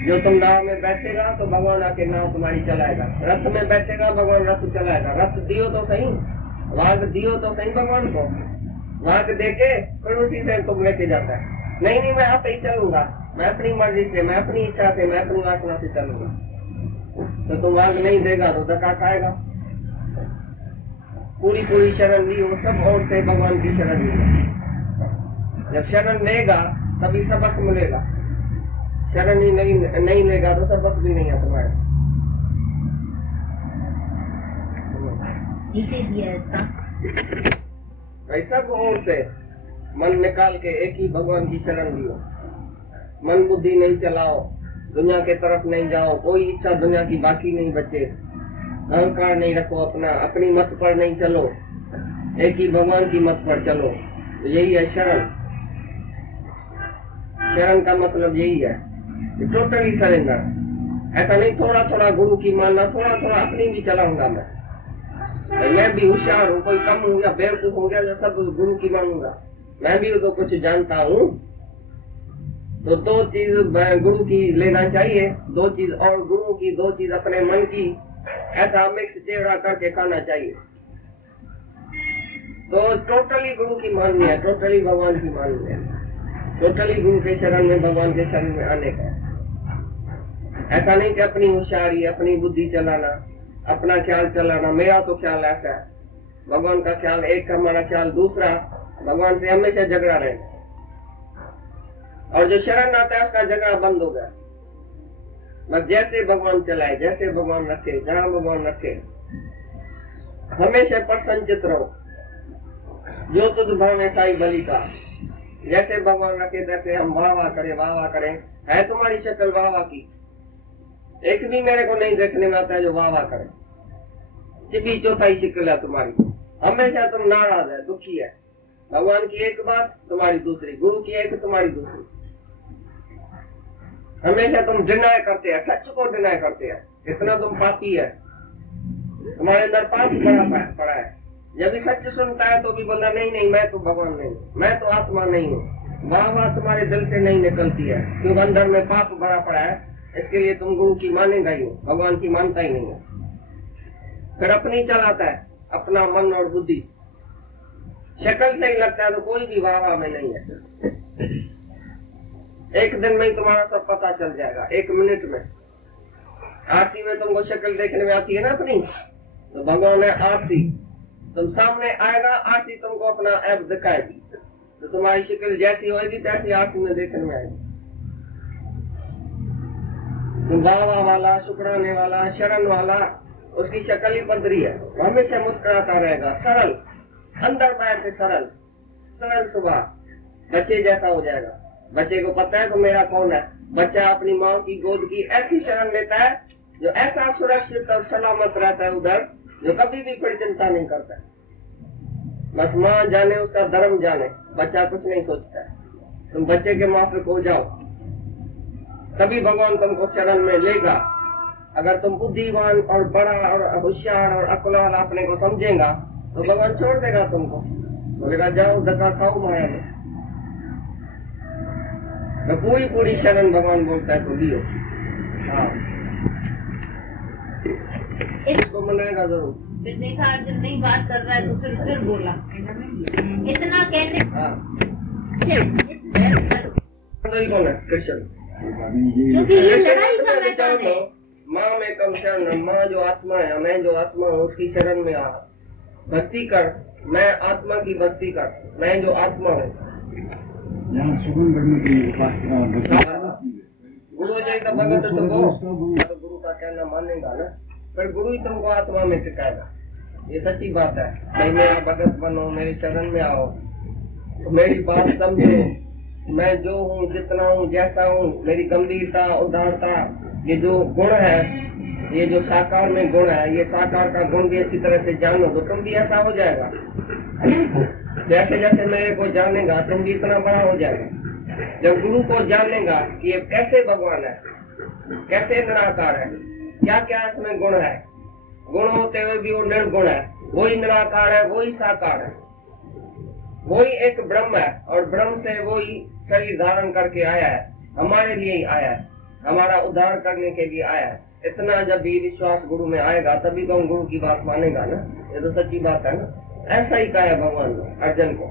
जो तुम नाव में बैठेगा तो भगवान आके नाव तुम्हारी चलाएगा। रथ में बैठेगा भगवान रथ चलाएगा। रथ दियो तो सही, वाग दियो तो सही भगवान को। वाग देके फिर उसी से तुम लेके जाता है। नहीं मैं आप ही चलूंगा, मैं अपनी मर्जी से, मैं अपनी इच्छा से, मैं अपनी वासना से चलूंगा। तो तुम वाग नहीं देगा तो धक्का खाएगा। पूरी शरण ली हो, सब और से भगवान की शरण ली। जब शरण लेगा तभी सबक मिलेगा। शरण ही नहीं लेगा तो सबक भी नहीं है तुम्हारे। भाई सब और से मन निकाल के एक ही भगवान की शरण लियो। मन बुद्धि नहीं चलाओ, दुनिया के तरफ नहीं जाओ, कोई इच्छा दुनिया की बाकी नहीं बचे। अहंकार नहीं रखो अपना, अपनी मत पर नहीं चलो, एक ही भगवान की मत पर चलो। तो यही है शरण। शरण का मतलब यही है, टोटली सरेंडर। ऐसा नहीं थोड़ा थोड़ा गुरु की मानना, थोड़ा थोड़ा अपनी भी चलाऊंगा मैं भी होशियार हूँ, कोई कम हूँ या बेवकूफ हो गया जो सब गुरु की मानूंगा। मैं भी तो कुछ जानता हूँ। तो दो चीज गुरु की लेना चाहिए, दो चीज और गुरु की, दो चीज अपने मन की। ऐसा मिक्स चेहरा करके खाना चाहिए। तो टोटली गुरु की माननी है, टोटली भगवान की माननी है, टोटली गुरु के शरण में, भगवान के शरण में आने का। ऐसा नहीं कि अपनी होशियारी, अपनी बुद्धि चलाना, अपना ख्याल चलाना। मेरा तो ख्याल ऐसा है, भगवान का ख्याल एक, हमारा ख्याल दूसरा। भगवान से हमेशा झगड़ा रहेगा। और जो शरण आता है उसका झगड़ा बंद हो गया। बस जैसे भगवान चलाए, जैसे भगवान रखे, जहाँ भगवान रखे, हमेशा प्रसन्नचित रहो। जो तुझ भावे साई बलि का, जैसे भगवान रखे तैसे हम वाह वाह करें। है तुम्हारी शक्ल वाह वाह की, एक भी मेरे को नहीं देखने में आता है जो वाह वाह करे। चिबी चौथाई शक्ल है तुम्हारी, हमेशा तुम नाराज है, दुखी है। भगवान की एक बात, तुम्हारी दूसरी, गुरु की एक, तुम्हारी दूसरी। हमेशा तुम डिनाय करते हैं, सच को डिनाय करते हैं। इतना तुम पापी है, तुम्हारे अंदर पाप पड़ा है। जब भी सच सुनता है तो भी बोलना नहीं मैं तो भगवान नहीं हूँ, मैं तो आत्मा नहीं हूँ। वाह तुम्हारे दिल से नहीं निकलती है, क्योंकि अंदर में पाप भरा पड़ा है। इसके लिए तुम गुरु की मानेगा ही नहीं, भगवान की मानता ही नहीं है। फिर अपनी चलाता है, अपना मन और बुद्धि। शक्ल से ही लगता है तो कोई भी वाह में नहीं है। एक दिन में ही तुम्हारा सब पता चल जाएगा, 1 मिनट में। आरती में तुमको शक्ल देखने में आती है ना अपनी, तो भगवान है आरती। तुम सामने आएगा, आरती तुमको अपना ऐप दिखाएगी, तो तुम्हारी शक्ल जैसी होगी तैसी आरती में देखने में आएगी। तुम वाह वाला, शुक्राने वाला, शरण वाला, उसकी शक्ल ही बदरी है। हमेशा मुस्कुराता रहेगा, सरल, अंदर बाहर से सरल सुबह बच्चे जैसा हो जाएगा। बच्चे को पता है तो मेरा कौन है। बच्चा अपनी माँ की गोद की ऐसी शरण लेता है जो ऐसा सुरक्षित और सलामत रहता है उधर, जो कभी भी कोई चिंता नहीं करता है। बस माँ जाने, उसका धर्म जाने, बच्चा कुछ नहीं सोचता है। तुम बच्चे के माफिक हो जाओ, तभी भगवान तुमको शरण में लेगा। अगर तुम बुद्धिमान और बड़ा और होशियार और अक्ल वाला अपने को समझेगा तो भगवान छोड़ देगा तुमको, बोलेगा जाओ धक्का खाओ माया में। तो पूरी शरण भगवान बोलता है तो लियो। हाँ, इसको मनाएगा जरूर। फिर देखा अर्जुन नहीं बात कर रहा है तो फिर बोला इतना कहने। हाँ, कौन है? कृष्ण। क्योंकि ये लड़ाई का मैदान है। माँ में कम शरण, माँ जो आत्मा है, मैं जो आत्मा हूँ उसकी शरण में आ, भक्ति कर। मैं आत्मा की भक्ति कर, मैं जो आत्मा हूँ। यहाँ सुगम करने की गुरु जी भगत तुमको तो गुरु का कहना मानेगा ना, फिर गुरु ही तुमको आत्मा में टिकाएगा। ये सच्ची बात है। भाई मेरा भगत बनो, मेरी शरण में आओ, तो मेरी बात समझो। मैं जो हूँ, जितना हूँ, जैसा हूँ, मेरी गंभीरता, उदारता, ये जो गुण है, ये जो साकार में गुण है, ये साकार का गुण भी अच्छी तरह से जानो तो तुम भी ऐसा हो जाएगा। जैसे जैसे मेरे को जानेगा तुम भी इतना बड़ा हो जाएगा। जब गुरु को जानेगा कि ये कैसे भगवान है, कैसे निराकार है, क्या क्या इसमें गुण है, गुण होते हुए भी वो निर्गुण है, वही निराकार है, वही साकार है, वही एक ब्रह्म है, और ब्रह्म से वही शरीर धारण करके आया है, हमारे लिए ही आया है, हमारा उद्धार करने के लिए आया है। इतना जब भी विश्वास गुरु में आएगा तभी तो हम गुरु की बात मानेगा ना। ये तो सच्ची बात है ना। ऐसा ही कहा है भगवान ने अर्जुन को,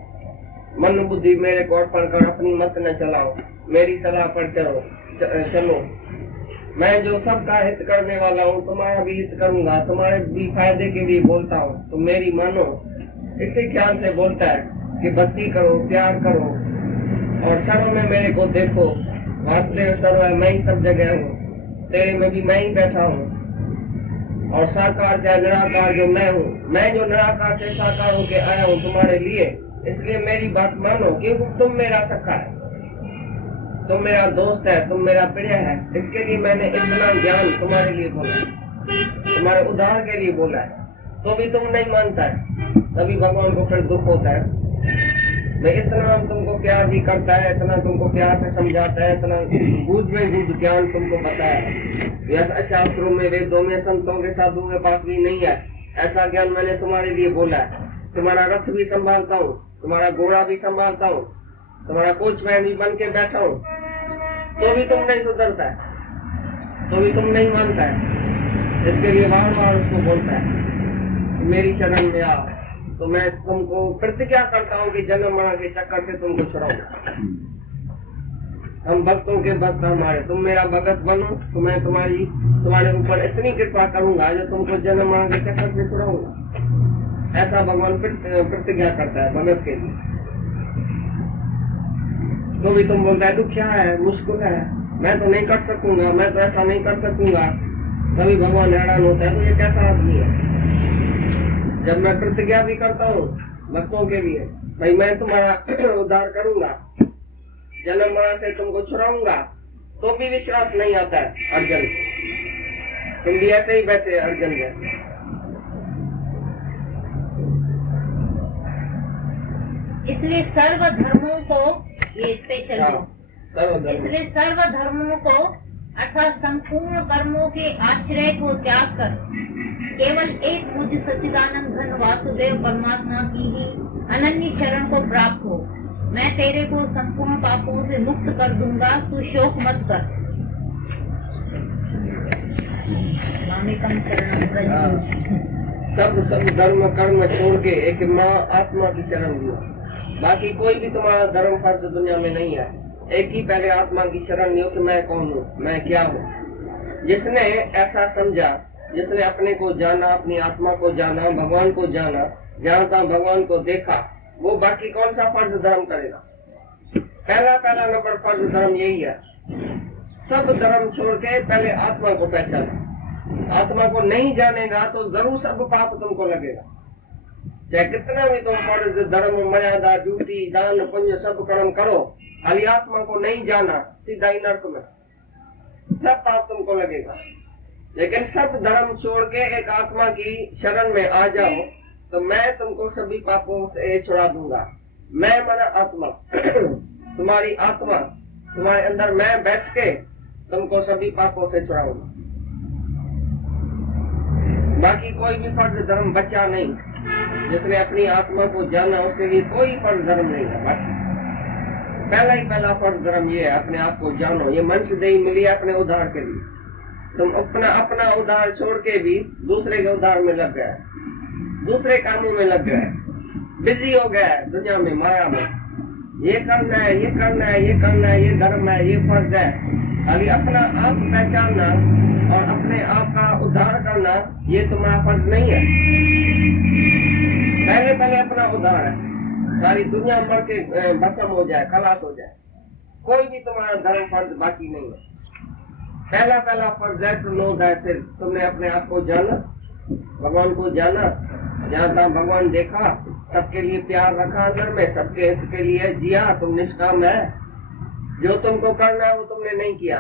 मन बुद्धि मेरे को अर्पण कर, अपनी मत न चलाओ, मेरी सलाह पर चलो। मैं जो सबका हित करने वाला हूँ, तुम्हारा भी हित करूंगा, तुम्हारे भी फायदे के लिए बोलता हूँ, तुम मेरी मानो। इसी ख्याल से बोलता है कि भक्ति करो, प्यार करो, और सर्व में मेरे को देखो। वास्तव सर्व है, मैं ही सब जगह हूँ, तेरे में भी मैं ही बैठा हूँ। और साकार चाहे निराकार जो मैं हूँ, मैं जो निराकार से साकार होके आया हूँ तुम्हारे लिए, इसलिए मेरी बात मानो, क्योंकि तुम मेरा सखा है, तुम मेरा दोस्त है, तुम मेरा प्रिय है। इसके लिए मैंने इतना ज्ञान तुम्हारे लिए बोला, तुम्हारे उद्धार के लिए बोला है, तो भी तुम नहीं मानता है। तभी भगवान को फिर दुख होता है। मैं इतना तुमको प्यार भी करता है, इतना तुमको प्यार से समझाता है, इतना गूढ़ में गूढ़ ज्ञान तुमको बताया है। यह शास्त्रों में, वेदों में, संतों के साधुओं के पास भी नहीं है। ऐसा ज्ञान मैंने तुम्हारे लिए बोला है। तुम्हारा रथ भी संभालता हूँ, तुम्हारा घोड़ा भी संभालता हूँ, तुम्हारा कोचमैन भी बन के बैठा हूँ, तो भी तुम नहीं सुधरता है, तो भी तुम नहीं मानता है। इसके लिए बार बार उसको बोलता है मेरी शरण में आओ। तो मैं तुमको प्रतिज्ञा करता हूँ कि जन्म मरण के चक्कर से तुमको छुड़ाऊंगा। हम भक्तों के भक्त हमारे, तुम मेरा भगत बनो, तो मैं तुम्हारे ऊपर इतनी कृपा करूंगा जो तुमको जन्म मरण के चक्कर से छुड़ाऊंगा। ऐसा भगवान प्रतिज्ञा करता है भगत के लिए। तो भी तुम बोलता है तू क्या है, मुश्किल है, मैं तो नहीं कर सकूंगा, मैं तो ऐसा नहीं कर सकूंगा। तभी भगवान हैरान होता है, तो ये कैसा आदमी है। जब मैं प्रतिज्ञा भी करता हूँ भक्तों के लिए, भाई मैं तुम्हारा उद्धार करूंगा, जन्म मरण से तुमको छुड़ाऊंगा, तो भी विश्वास नहीं आता है अर्जुन। तुम भी ऐसे ही बैठे अर्जुन जैसे। इसलिए सर्व धर्मों को, ये स्पेशल है, इसलिए सर्व धर्मों को अर्थात संपूर्ण कर्मों के आश्रय को त्याग कर केवल एक मुझ सच्चिदानंद घन वासुदेव परमात्मा की ही अनन्य शरण को प्राप्त हो। मैं तेरे को संपूर्ण पापों से मुक्त कर दूंगा, तू शोक मत कर। सब धर्म कर्म छोड़ के एक माँ आत्मा की शरण लियो। बाकी कोई भी तुम्हारा धर्म फर्ज दुनिया में नहीं है। एक ही पहले आत्मा की शरण लियो कि मैं कौन हूँ, मैं क्या हूँ। जिसने ऐसा समझा, जिसने अपने को जाना, अपनी आत्मा को जाना, भगवान को जाना, जानता भगवान को देखा, वो बाकी कौन सा फर्ज धर्म करेगा। पहला नंबर फर्ज धर्म यही है। सब धर्म छोड़ के पहले आत्मा को पहचाना। आत्मा को नहीं जानेगा तो जरूर सब पाप तुमको लगेगा। चाहे कितना भी तुम फर्ज धर्म मर्यादा ड्यूटी दान पुण्य सब कर्म करो, खाली आत्मा को नहीं जाना, सीधा ही नर्क में सब पाप तुमको लगेगा। लेकिन सब धर्म छोड़ के एक आत्मा की शरण में आ जाओ तो मैं तुमको सभी पापों से छुड़ा दूंगा। मैं माना आत्मा, तुम्हारी आत्मा, तुम्हारे अंदर मैं बैठ के तुमको सभी पापों से छुड़ाऊंगा। बाकी कोई भी फर्ज धर्म बचा नहीं। जिसने अपनी आत्मा को जाना उसके लिए कोई फर्ज धर्म नहीं है। बाकी पहला फर्ज धर्म ये है, अपने आप को जानो। ये मनुष्य देही मिली है अपने उद्धार के लिए। तुम अपना उद्धार छोड़ के भी दूसरे के उद्धार में लग गए, दूसरे कामों में लग गए, बिजी हो गया दुनिया में, माया में। ये करना है, ये करना है, ये करना है, ये धर्म है, ये फर्ज है। खाली अपना आप पहचानना और अपने आप का उद्धार करना ये तुम्हारा फर्ज नहीं है। पहले अपना उद्धार है। सारी दुनिया मर के भस्म हो जाए, खलास हो जाए, कोई भी तुम्हारा धर्म फर्ज बाकी नहीं है। पहला प्रोजेक्ट नो दैट सेल्फ, तुमने अपने आप को जाना, भगवान को जाना, जहाँ तहाँ भगवान देखा, सबके लिए प्यार रखा अंदर में, सबके हित के लिए जिया, तुम निष्काम है, जो तुमको करना है वो तुमने नहीं किया।